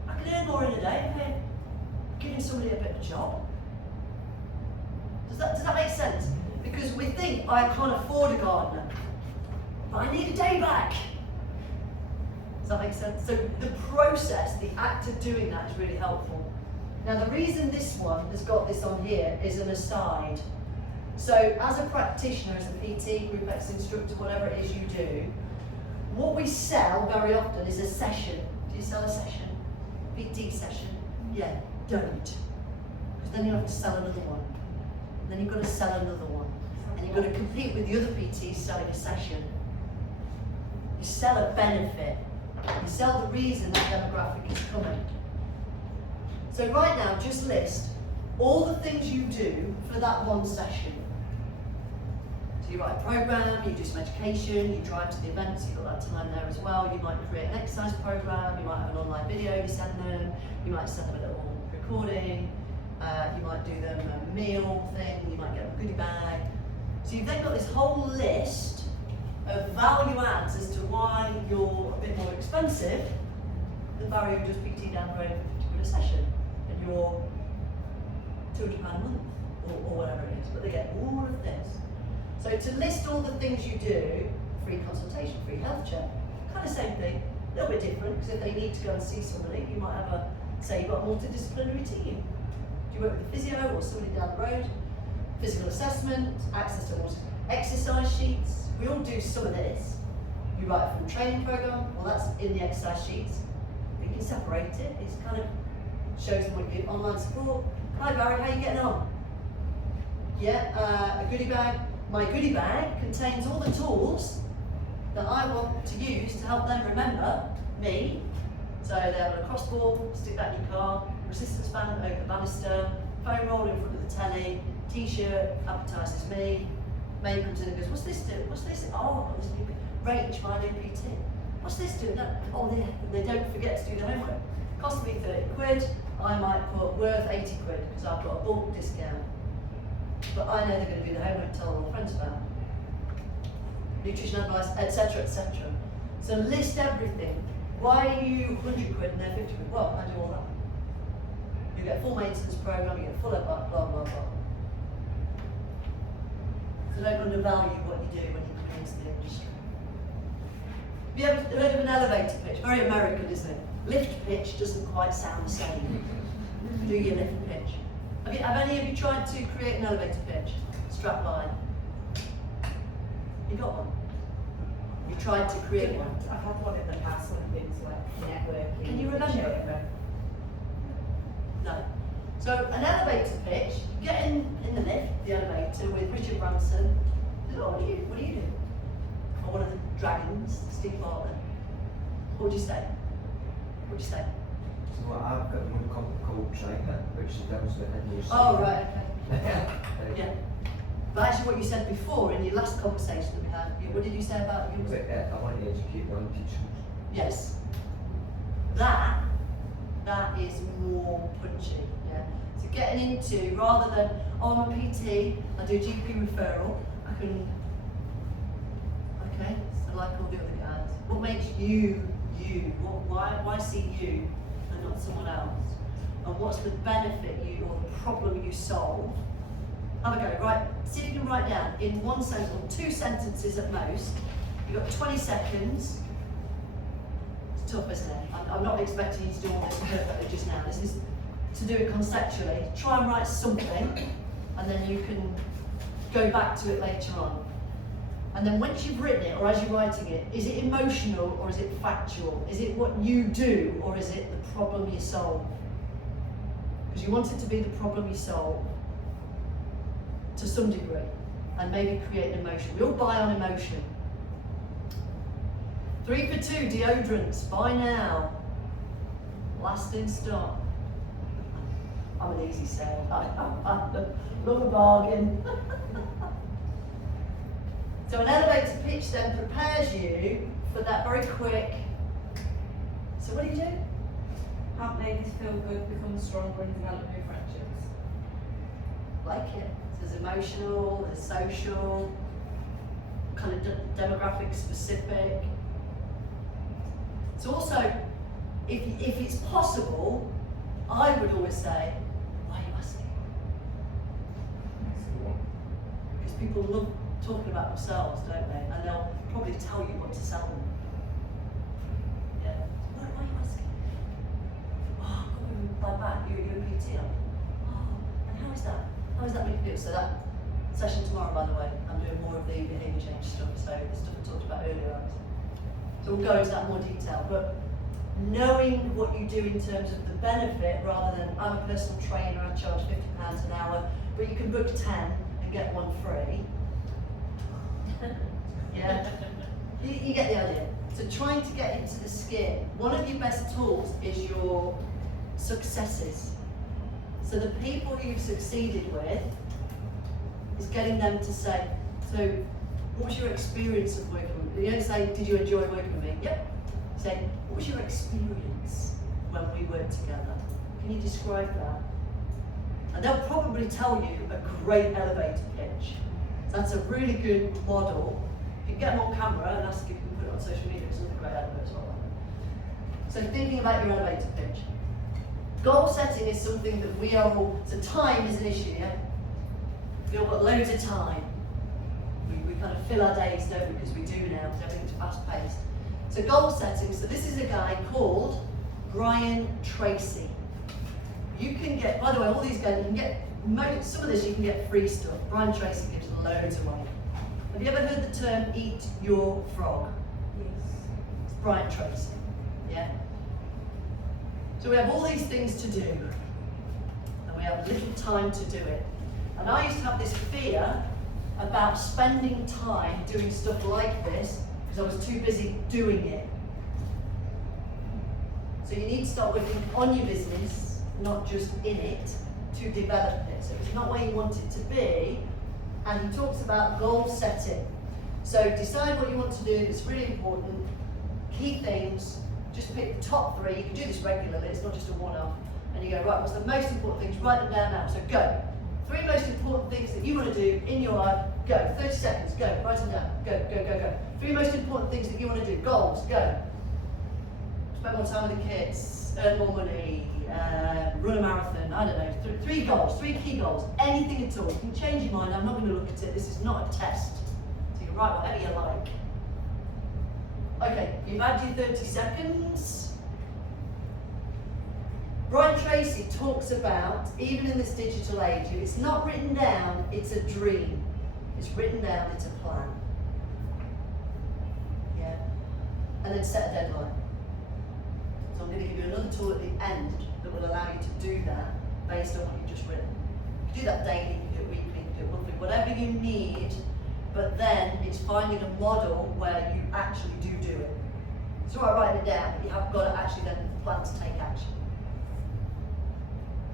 I can earn more in a day by giving somebody a bit of a job. Does that make sense? Because we think, I can't afford a gardener, but I need a day back. Does that make sense? So the process, the act of doing that is really helpful. Now the reason this one has got this on here is an aside. So as a practitioner, as a PT, group X instructor, whatever it is you do, what we sell very often is a session. Do you sell a session? PT session? Yeah, don't. Because then you have to sell another one. And then you've got to sell another one. And you've got to compete with the other PTs selling a session. You sell a benefit. You sell the reason that demographic is coming. So right now, just list all the things you do for that one session. So you write a program, you do some education, you drive to the events, you've got that time there as well. You might create an exercise program, you might have an online video you send them, you might send them a little recording, you might do them a meal thing, you might get them a goodie bag. So you've then got this whole list of value adds as to why you're a bit more expensive than Barry who does PT down the road for 50 quid a session. And you're £200 a month or whatever it is, but they get all of this. So to list all the things you do, free consultation, free health check, kind of same thing, a little bit different, because if they need to go and see somebody, you might have say you've got a multidisciplinary team. Do you work with a physio or somebody down the road? Physical assessment, access to all exercise sheets. We all do some of this. You write it from a training program, well that's in the exercise sheets. You can separate it, it's kind of shows them what you do. Online support. Hi Barry, how are you getting on? Yeah, a goodie bag. My goodie bag contains all the tools that I want to use to help them remember me. So they have a lacrosse ball, stick that in your car, resistance band over the banister, foam roll in front of the telly, t-shirt, advertises me. Mate comes in and goes, what's this do? What's this? Oh, I've got this new Rach, my new PT. What's this doing? Oh, they don't forget to do the homework. Cost me 30 quid, I might put worth 80 quid because I've got a bulk discount. But I know they're going to do the homework and tell all their friends about it. Nutrition advice, etc., etc. So list everything. Why are you 100 quid and they're 50 quid? Well, I do all that. You get a full maintenance program, you get full of blah, blah, blah, blah. So don't undervalue what you do when you come into the industry. Have you ever heard of an elevator pitch? Very American, isn't it? Lift pitch doesn't quite sound the same. Do your lift pitch. Have any of you tried to create an elevator pitch? Strap line. You got one? You tried to create one? I've had one in the past when things like networking. Can you remember? No. So an elevator pitch, you get in the lift, the elevator with Richard Branson. He says, oh, what do you do? Or one of the dragons, Steve Bartlett. What would you say? What would you say? So I've got one company called China, which deals with English. Oh, right, okay. Yeah. But actually what you said before in your last conversation that we had, what did you say about you? I want to educate non-teachers. Yes. That is more punchy, yeah. So getting into, rather than, oh, I'm a PT, I do GP referral, I can, okay, so like all the other guys. What makes you, you? Why see you and not someone else? And what's the benefit you, or the problem you solve? Have a go, right, see if you can write down in one sentence, or 2 sentences at most. You've got 20 seconds tough, isn't it? I'm not expecting you to do all this perfectly just now. This is to do it conceptually. Try and write something, and then you can go back to it later on. And then once you've written it, or as you're writing it, is it emotional or is it factual? Is it what you do, or is it the problem you solve? Because you want it to be the problem you solve to some degree, and maybe create an emotion. We all buy on emotion. 3 for 2 deodorants, buy now. Last in stock. I'm an easy sale. I love a bargain. So an elevator pitch then prepares you for that very quick. So what do? Help ladies feel good, become stronger, and develop new friendships. Like it. There's emotional, there's social, kind of demographic specific. So also, if it's possible, I would always say, why are you asking? Because people love talking about themselves, don't they? And they'll probably tell you what to sell them. Yeah. Why are you asking? Oh, I've got my back, you're a PT. Oh, and how is that? How is that making you feel? So that session tomorrow, by the way, I'm doing more of the behaviour change stuff, so the stuff I talked about earlier. So we'll go into that in more detail, but knowing what you do in terms of the benefit, rather than I'm a personal trainer, I charge £50 an hour, but you can book 10 and get one free. Yeah, you get the idea. So trying to get into the skin, one of your best tools is your successes. So the people you've succeeded with is getting them to say, so what was your experience of working with me? You don't say, did you enjoy working with me? Yep. Say, what was your experience when we worked together? Can you describe that? And they'll probably tell you a great elevator pitch. So that's a really good model. You can get them on camera and ask if you can put it on social media. It's another great elevator as well. So thinking about your elevator pitch. Goal setting is something that we are all, so time is an issue, yeah? We've all got loads of time. We kind of fill our days, don't we, because we do now, because everything's fast paced. So goal setting, so this is a guy called Brian Tracy. You can get, by the way, all these guys, you can get, some of this you can get free stuff. Brian Tracy gives loads away. Have you ever heard the term eat your frog? Yes. It's Brian Tracy, yeah? So we have all these things to do, and we have little time to do it. And I used to have this fear about spending time doing stuff like this, because I was too busy doing it. So you need to start working on your business, not just in it, to develop it. So it's not where you want it to be. And he talks about goal setting. So decide what you want to do. It's really important. Key themes. Just pick the top 3. You can do this regularly. It's not just a one-off. And you go, right, what's the most important things? Write them down now. So go. 3 most important things that you want to do in your life. Go. 30 seconds. Go. Write them down. Go, go, go, go. 3 most important things that you want to do. Goals. Go. Spend more time with the kids. Earn more money. Run a marathon. I don't know. 3 goals. 3 key goals. Anything at all. You can change your mind. I'm not going to look at it. This is not a test. So you can write whatever you like. Okay, you've had your 30 seconds. Brian Tracy talks about, even in this digital age, if it's not written down, it's a dream. It's written down, it's a plan. Yeah? And then set a deadline. So I'm going to give you another tool at the end that will allow you to do that based on what you've just written. You can do that daily, you can do it weekly, you can do it monthly, whatever you need, but then it's finding a model where you actually do it. It's all right writing it down, but you have got to actually then plan to take action.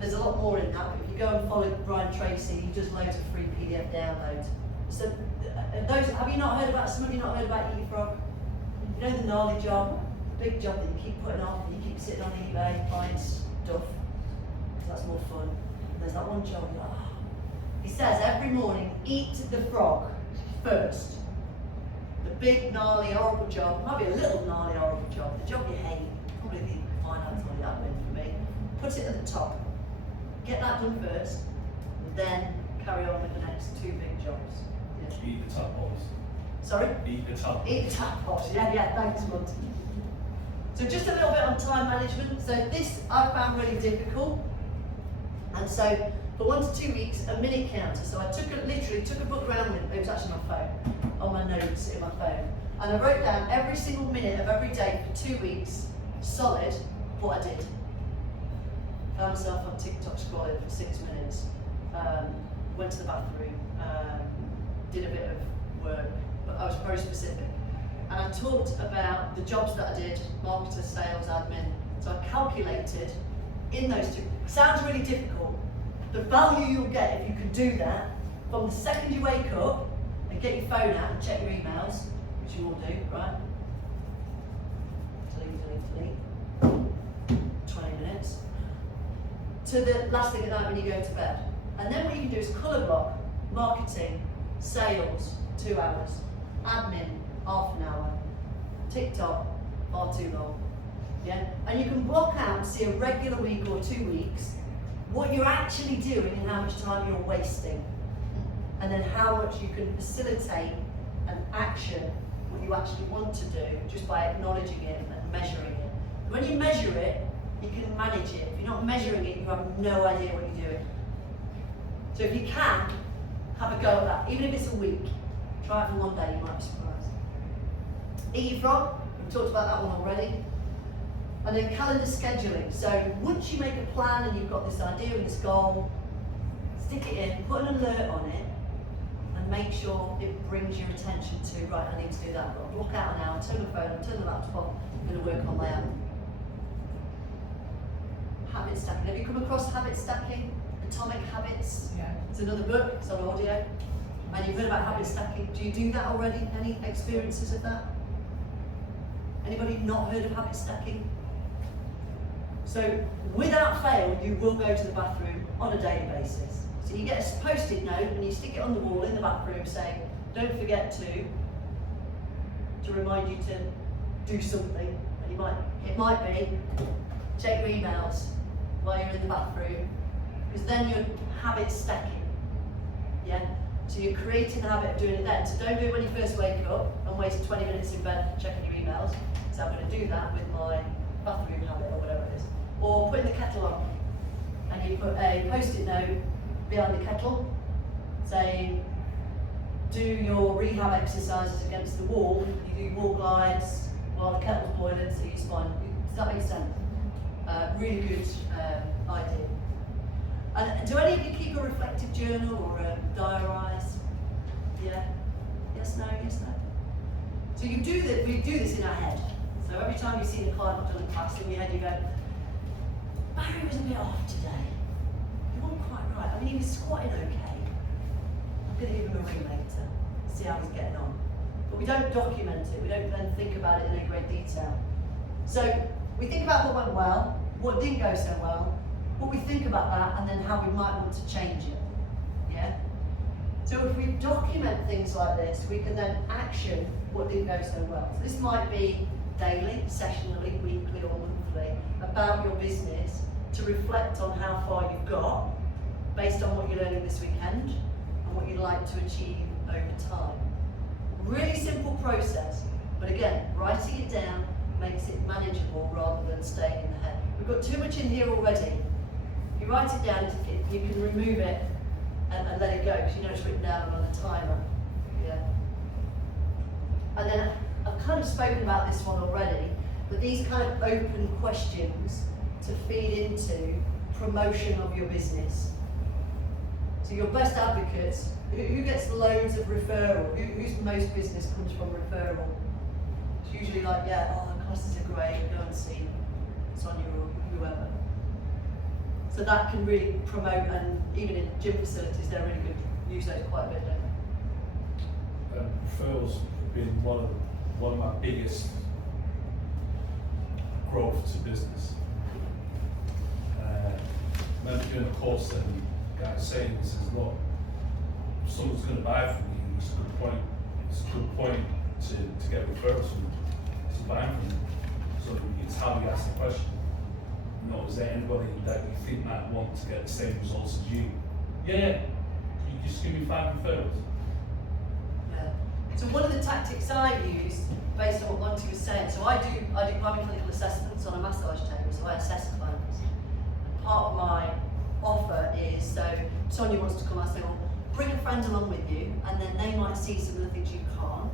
There's a lot more in that, but if you go and follow Brian Tracy, he does loads of free PDF downloads. So, have you not heard about, some of you not heard about Eat Your Frog? You know the gnarly job, the big job that you keep putting off, and you keep sitting on eBay buying stuff, so that's more fun. And there's that one job, he says every morning, eat the frog first. The big, gnarly, horrible job, might be a little gnarly, horrible job, the job you hate, probably the finance or the admin for me, put it at the top. Get that done first, and then carry on with the next 2 big jobs. Yeah. Eat the tadpoles. Sorry? Eat the tadpoles. Eat the tadpoles, yeah, thanks, Monty. So just a little bit on time management. So this I found really difficult. And so for 1 to 2 weeks, a minute counter. So I literally took a book around with, it was actually my phone, on my notes in my phone. And I wrote down every single minute of every day for 2 weeks, solid, what I did. Found myself on TikTok scrolling for 6 minutes. Went to the bathroom, did a bit of work, but I was very specific. And I talked about the jobs that I did, marketer, sales, admin. So I calculated in those two. Sounds really difficult. The value you'll get if you can do that, from the second you wake up and get your phone out and check your emails, which you all do, right? Delete. 20 minutes. To the last thing at night when you go to bed. And then what you can do is colour block, marketing, sales, 2 hours, admin, half an hour, TikTok, far too long. Yeah? And you can block out and see a regular week or 2 weeks what you're actually doing and how much time you're wasting. And then how much you can facilitate and action what you actually want to do just by acknowledging it and measuring it. When you measure it, you can manage it. If you're not measuring it, you have no idea what you're doing. So if you can, have a go at that. Even if it's a week, try it for 1 day, you might be surprised. Eat your frog, we've talked about that one already. And then calendar scheduling. So once you make a plan and you've got this idea and this goal, stick it in, put an alert on it, and make sure it brings your attention to, right, I need to do that. I've got to block out an hour, turn the phone on, turn the laptop on, I'm going to work on layout. Habit stacking. Have you come across habit stacking? Atomic Habits? Yeah. It's another book, it's on audio. And you've heard about habit stacking. Do you do that already? Any experiences of that? Anybody not heard of habit stacking? So, without fail, you will go to the bathroom on a daily basis. So you get a post-it note and you stick it on the wall in the bathroom saying, don't forget to remind you to do something. And it might be, check your emails while you're in the bathroom, because then you're habit stacking, yeah? So you're creating a habit of doing it then. So don't do it when you first wake up and waste 20 minutes in bed checking your emails. So I'm going to do that with my bathroom habit or whatever it is. Or putting the kettle on, and you put a post-it note behind the kettle saying, do your rehab exercises against the wall. You do wall glides while the kettle's boiling, so your spine. Does that make sense? Really good idea. And do any of you keep a reflective journal or diarise? Yeah? Yes, no, yes, no? So you do that, we do this in our head. So every time you see the client not done a class, in your head you go, Barry was a bit off today. He wasn't quite right. I mean, he was squatting okay. I'm going to give him a ring later, see how he's getting on. But we don't document it, we don't then think about it in any great detail. So we think about what went well, what didn't go so well, what we think about that, and then how we might want to change it. Yeah? So if we document things like this, we can then action what didn't go so well. So this might be daily, sessionally, weekly, or monthly, about your business to reflect on how far you've got based on what you're learning this weekend and what you'd like to achieve over time. Really simple process, but again, writing it down makes it manageable rather than staying in the head. We've got too much in here already. If you write it down, you can remove it and let it go, because you know it's written down on a timer. Yeah. And then I've kind of spoken about this one already, but these kind of open questions to feed into promotion of your business. So your best advocates, who gets loads of referral? Whose most business comes from referral? It's usually like, yeah, oh, the classes are great, go and see Sonia or whoever. So that can really promote, and even in gym facilities, they're really good. Use those quite a bit, don't they? Referrals have been one of my biggest growth to business. I remember doing a course and the guy saying, he says, look, if someone's going to buy from you, it's a good point to get referrals from them, to buy from them. So it's how you ask the question. You know, is there anybody that you think might want to get the same results as you? Yeah, you just give me 5 referrals. Yeah. So one of the tactics I use, based on what Monty was saying, so I do biomechanical assessments on a massage table, so I assess clients. Part of my offer is, so Sonia wants to come, I say, well, bring a friend along with you, and then they might see some of the things you can't,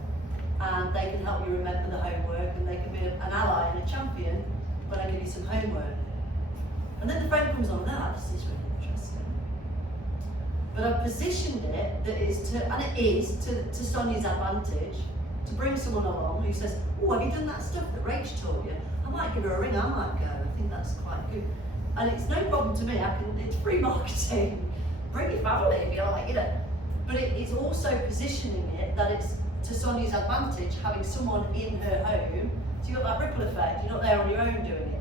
and they can help you remember the homework, and they can be an ally and a champion when I give you some homework. And then the friend comes on, this is really interesting. But I've positioned it that is to, and it is to Sonia's advantage, to bring someone along who says, oh, have you done that stuff that Rach taught you? I might give her a ring, I might go, I think that's quite good. And it's no problem to me, it's free marketing. Bring your family if you like, But it's also positioning it that it's to Sonia's advantage, having someone in her home, so you've got that ripple effect, you're not there on your own doing it.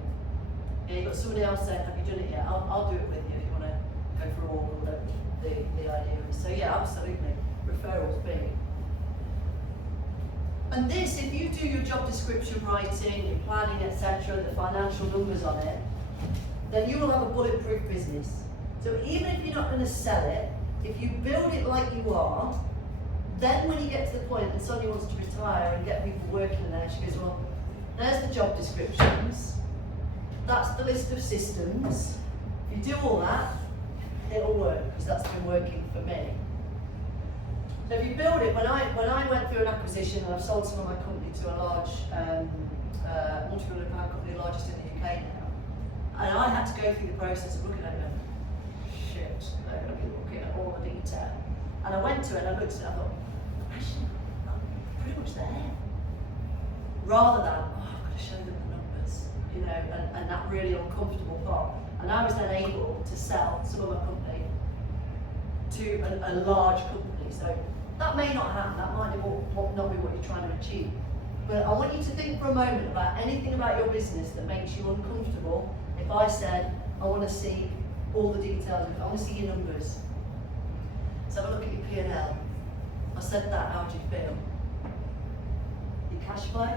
You've got somebody else saying, have you done it yet? I'll do it with you if you want to go for a walk or whatever the idea is. So yeah, absolutely, referrals big. And this, if you do your job description writing, your planning, etc., the financial numbers on it, then you will have a bulletproof business. So even if you're not going to sell it, if you build it like you are, then when you get to the point that Sonia wants to retire and get people working in there, she goes, well, there's the job descriptions, that's the list of systems. If you do all that, it'll work, because that's been working for me. So if you build it, when I went through an acquisition, and I've sold some of my company to a large multi-billion pound company, the largest in the UK now, and I had to go through the process of looking at it, shit, they're going to be looking at all the detail. And I went to it and I looked at it and I thought, actually, I'm pretty much there. Rather than, I've got to show them the numbers, and that really uncomfortable part. And I was then able to sell some of my company to a large company. So that may not happen, that might not be what you're trying to achieve. But I want you to think for a moment about anything about your business that makes you uncomfortable. If I said, I want to see all the details, I want to see your numbers. Let's have a look at your P&L. I said that, how do you feel? Your cash flow?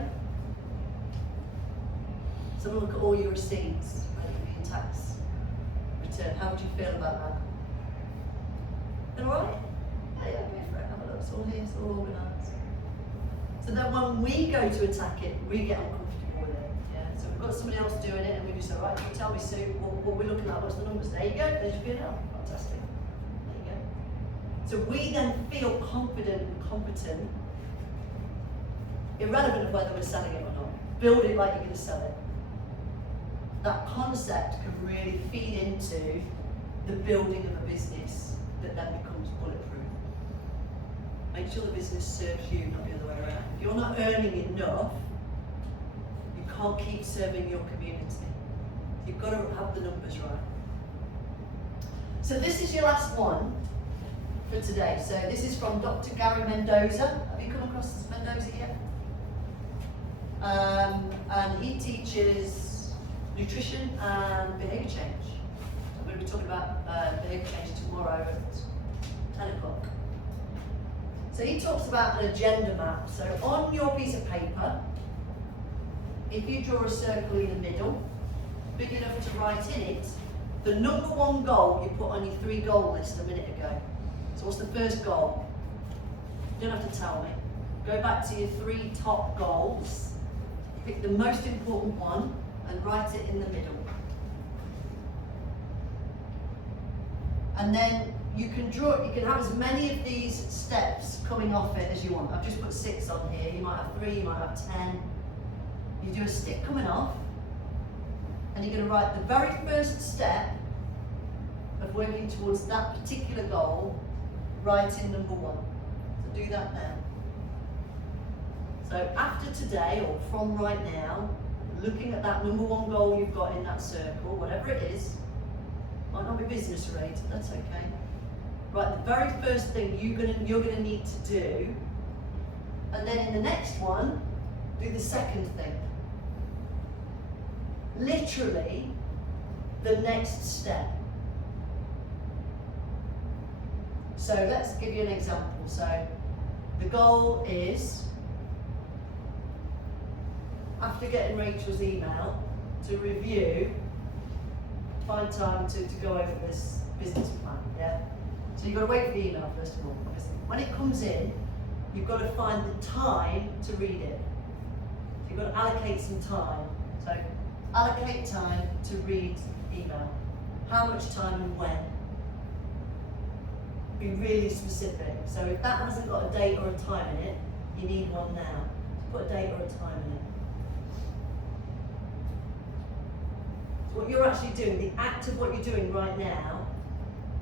Let's have a look at all your receipts, ready for your tax return. How would you feel about that? All right? Yeah, go for it, have a look, it's all here, it's all organised. So then when we go to attack it, we get uncomfortable with it. Yeah? So we've got somebody else doing it and we just say, right, tell me, Sue, what we're looking at, what's the numbers? There you go, there's your P&L. Fantastic. There you go. So we then feel confident and competent, irrelevant of whether we're selling it or not. Build it like you're going to sell it. That concept can really feed into the building of a business that then becomes bulletproof. Make sure the business serves you, not the other way around. If you're not earning enough, you can't keep serving your community. You've got to have the numbers right. So this is your last one for today. So this is from Dr. Gary Mendoza. Have you come across Mendoza yet? And he teaches nutrition and behaviour change. I'm going to be talking about behaviour change tomorrow at 10 o'clock. So he talks about an agenda map. So on your piece of paper, if you draw a circle in the middle, big enough to write in it, the number one goal you put on your 3-goal list a minute ago. So what's the first goal? You don't have to tell me. Go back to your 3 top goals, pick the most important one, and write it in the middle. And then you can have as many of these steps coming off it as you want. I've just put 6 on here. You might have 3, you might have 10. You do a stick coming off, and you're going to write the very first step of working towards that particular goal, right in number 1. So do that now. So after today, or from right now, looking at that number 1 goal you've got in that circle, whatever it is, might not be business related, that's okay. Right, the very first thing you're gonna need to do, and then in the next one, do the second thing. Literally, the next step. So let's give you an example. So the goal is, after getting Rachel's email, to review, find time to go over this business plan, yeah? So you've got to wait for the email first of all. When it comes in, you've got to find the time to read it. So you've got to allocate some time. So allocate time to read email. How much time and when? Be really specific. So if that hasn't got a date or a time in it, you need one now. So put a date or a time in it. So what you're actually doing, the act of what you're doing right now,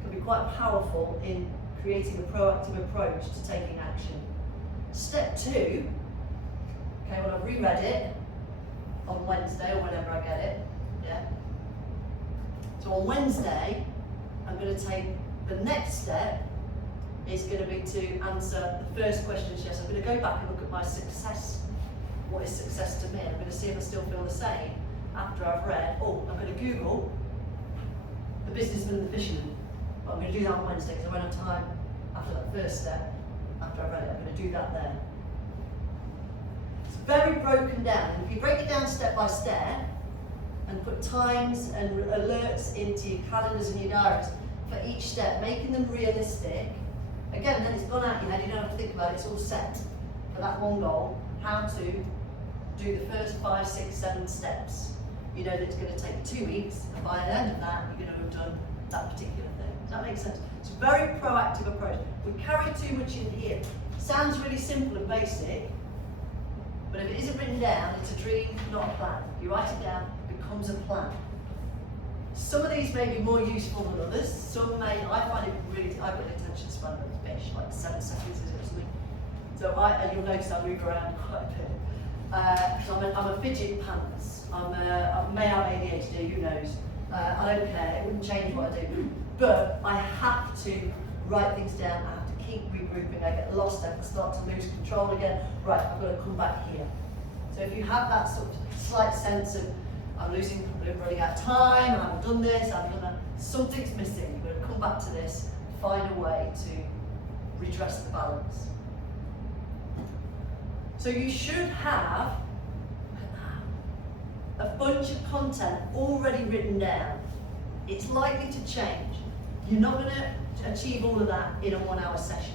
can be quite powerful in creating a proactive approach to taking action. Step 2, okay, well I've reread it on Wednesday or whenever I get it, yeah? So on Wednesday, I'm going to take the next step is going to be to answer the first question, yes. I'm going to go back and look at my success. What is success to me? I'm going to see if I still feel the same after I've read. Oh, I'm going to Google the businessman and the fisherman. But I'm going to do that on Wednesday because I won't have time after that first step. After I've read it, I'm going to do that then. It's very broken down. And if you break it down step by step and put times and alerts into your calendars and your diaries for each step, making them realistic, again, then it's gone out your head, you don't have to think about it, it's all set for that one goal, how to do the first 5, 6, 7 steps. You know that it's going to take 2 weeks, and by the end of that, you're going to have done that particular thing. Does that make sense? It's a very proactive approach. We carry too much in here. Sounds really simple and basic, but if it isn't written down, it's a dream, not a plan. You write it down, it becomes a plan. Some of these may be more useful than others. Some may, I find it really, I've got an attention span of a fish, like 7 seconds is it or something. So and you'll notice I move around quite a bit. So I'm a fidget pants. I may have ADHD, who knows. I don't care, it wouldn't change what I do. But I have to write things down, I have to keep regrouping, I get lost, I start to lose control again. Right, I've got to come back here. So if you have that sort of slight sense of, I'm running out of time, I haven't done this, I haven't done that, something's missing, you've got to come back to this, find a way to redress the balance. So you should have a bunch of content already written down. It's likely to change. You're not going to achieve all of that in a 1-hour session.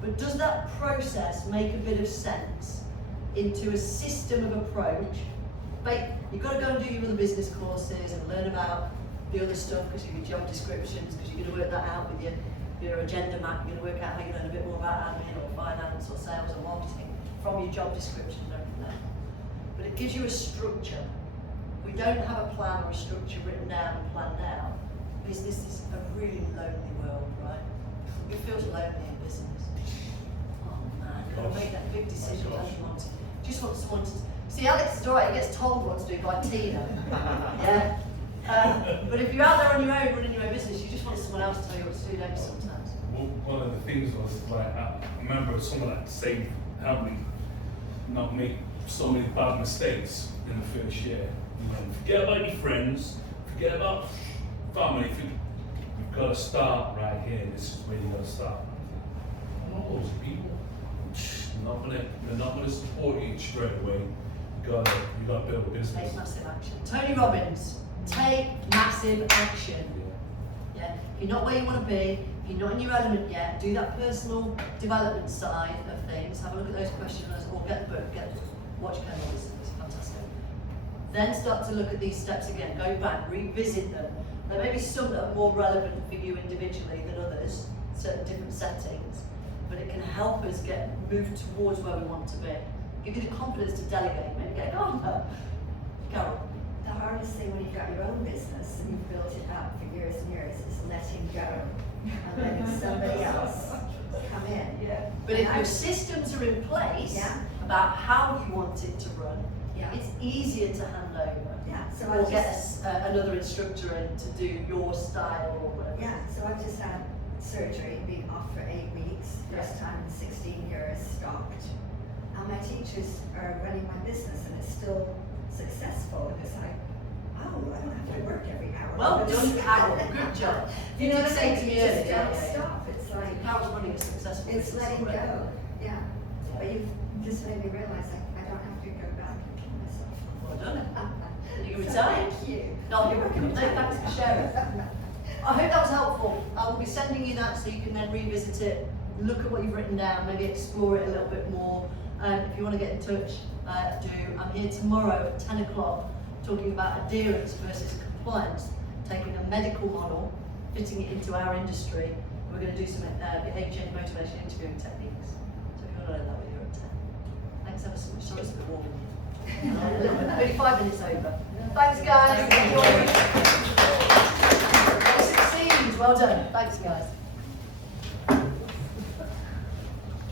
But does that process make a bit of sense into a system of approach? You've got to go and do your other business courses and learn about the other stuff because of your job descriptions, because you're going to work that out with your agenda map. You're going to work out how you learn a bit more about admin or finance or sales or marketing from your job description and everything else. But it gives you a structure. We don't have a plan or a structure written down and planned out. Business is a really lonely world, right? It feels lonely in business. Oh man, you've got to make that big decision. Just want someone to. See, Alex is alright, he gets told what to do by Tina. Yeah? But if you're out there on your own, running your own business, you just want someone else to tell you what to do, don't you, sometimes? Well, one of the things was, like, I remember someone that said, help me not make so many bad mistakes in the first year. You know, forget about your friends, forget about family, you've got to start right here, this is where you've got to start. And all those people, they're not going to support you straight away. You got to build a business. Take massive action. Tony Robbins, take massive action. Yeah. If you're not where you want to be, if you're not in your element yet, do that personal development side of things. Have a look at those questionnaires, or get the book, watch Ken Wallace. It's fantastic. Then start to look at these steps again. Go back, revisit them. There may be some that are more relevant for you individually than others, certain different settings, but it can help us move towards where we want to be. Give you the confidence to delegate, maybe get a gardener. Carol. The hardest thing when you've got your own business and you've built it up for years and years is letting go and letting somebody else come in. Yeah. But if your systems are in place about how you want it to run, it's easier to hand over. Yeah. So or get another instructor in to do your style or whatever. Yeah. So I've just had surgery, been off for 8 weeks, first time in 16 years, stopped. And my teachers are running my business and it's still successful. It's like, oh, I don't have to work every hour. Well done, Carol. Good job. You know what I say mean? to me You just earlier. don't stop. It's like, Carol's running a successful it's business letting already. go. Yeah. But you've just made me realize I don't have to go back and kill myself. Well done. You can So retire. Thank you. No, you're welcome. No, thanks for sharing. I hope that was helpful. I will be sending you that so you can then revisit it look at what you've written down, maybe explore it a little bit more. And if you want to get in touch, do. I'm here tomorrow at 10 o'clock talking about adherence versus compliance, taking a medical model, fitting it into our industry. We're going to do some behaviour change motivation interviewing techniques. So if you want to learn that, we're here at 10. Thanks ever so much. Sorry it's a bit warm in here. A little bit, maybe 5 minutes over. Thanks guys. Enjoy. 16, well done. Thanks guys.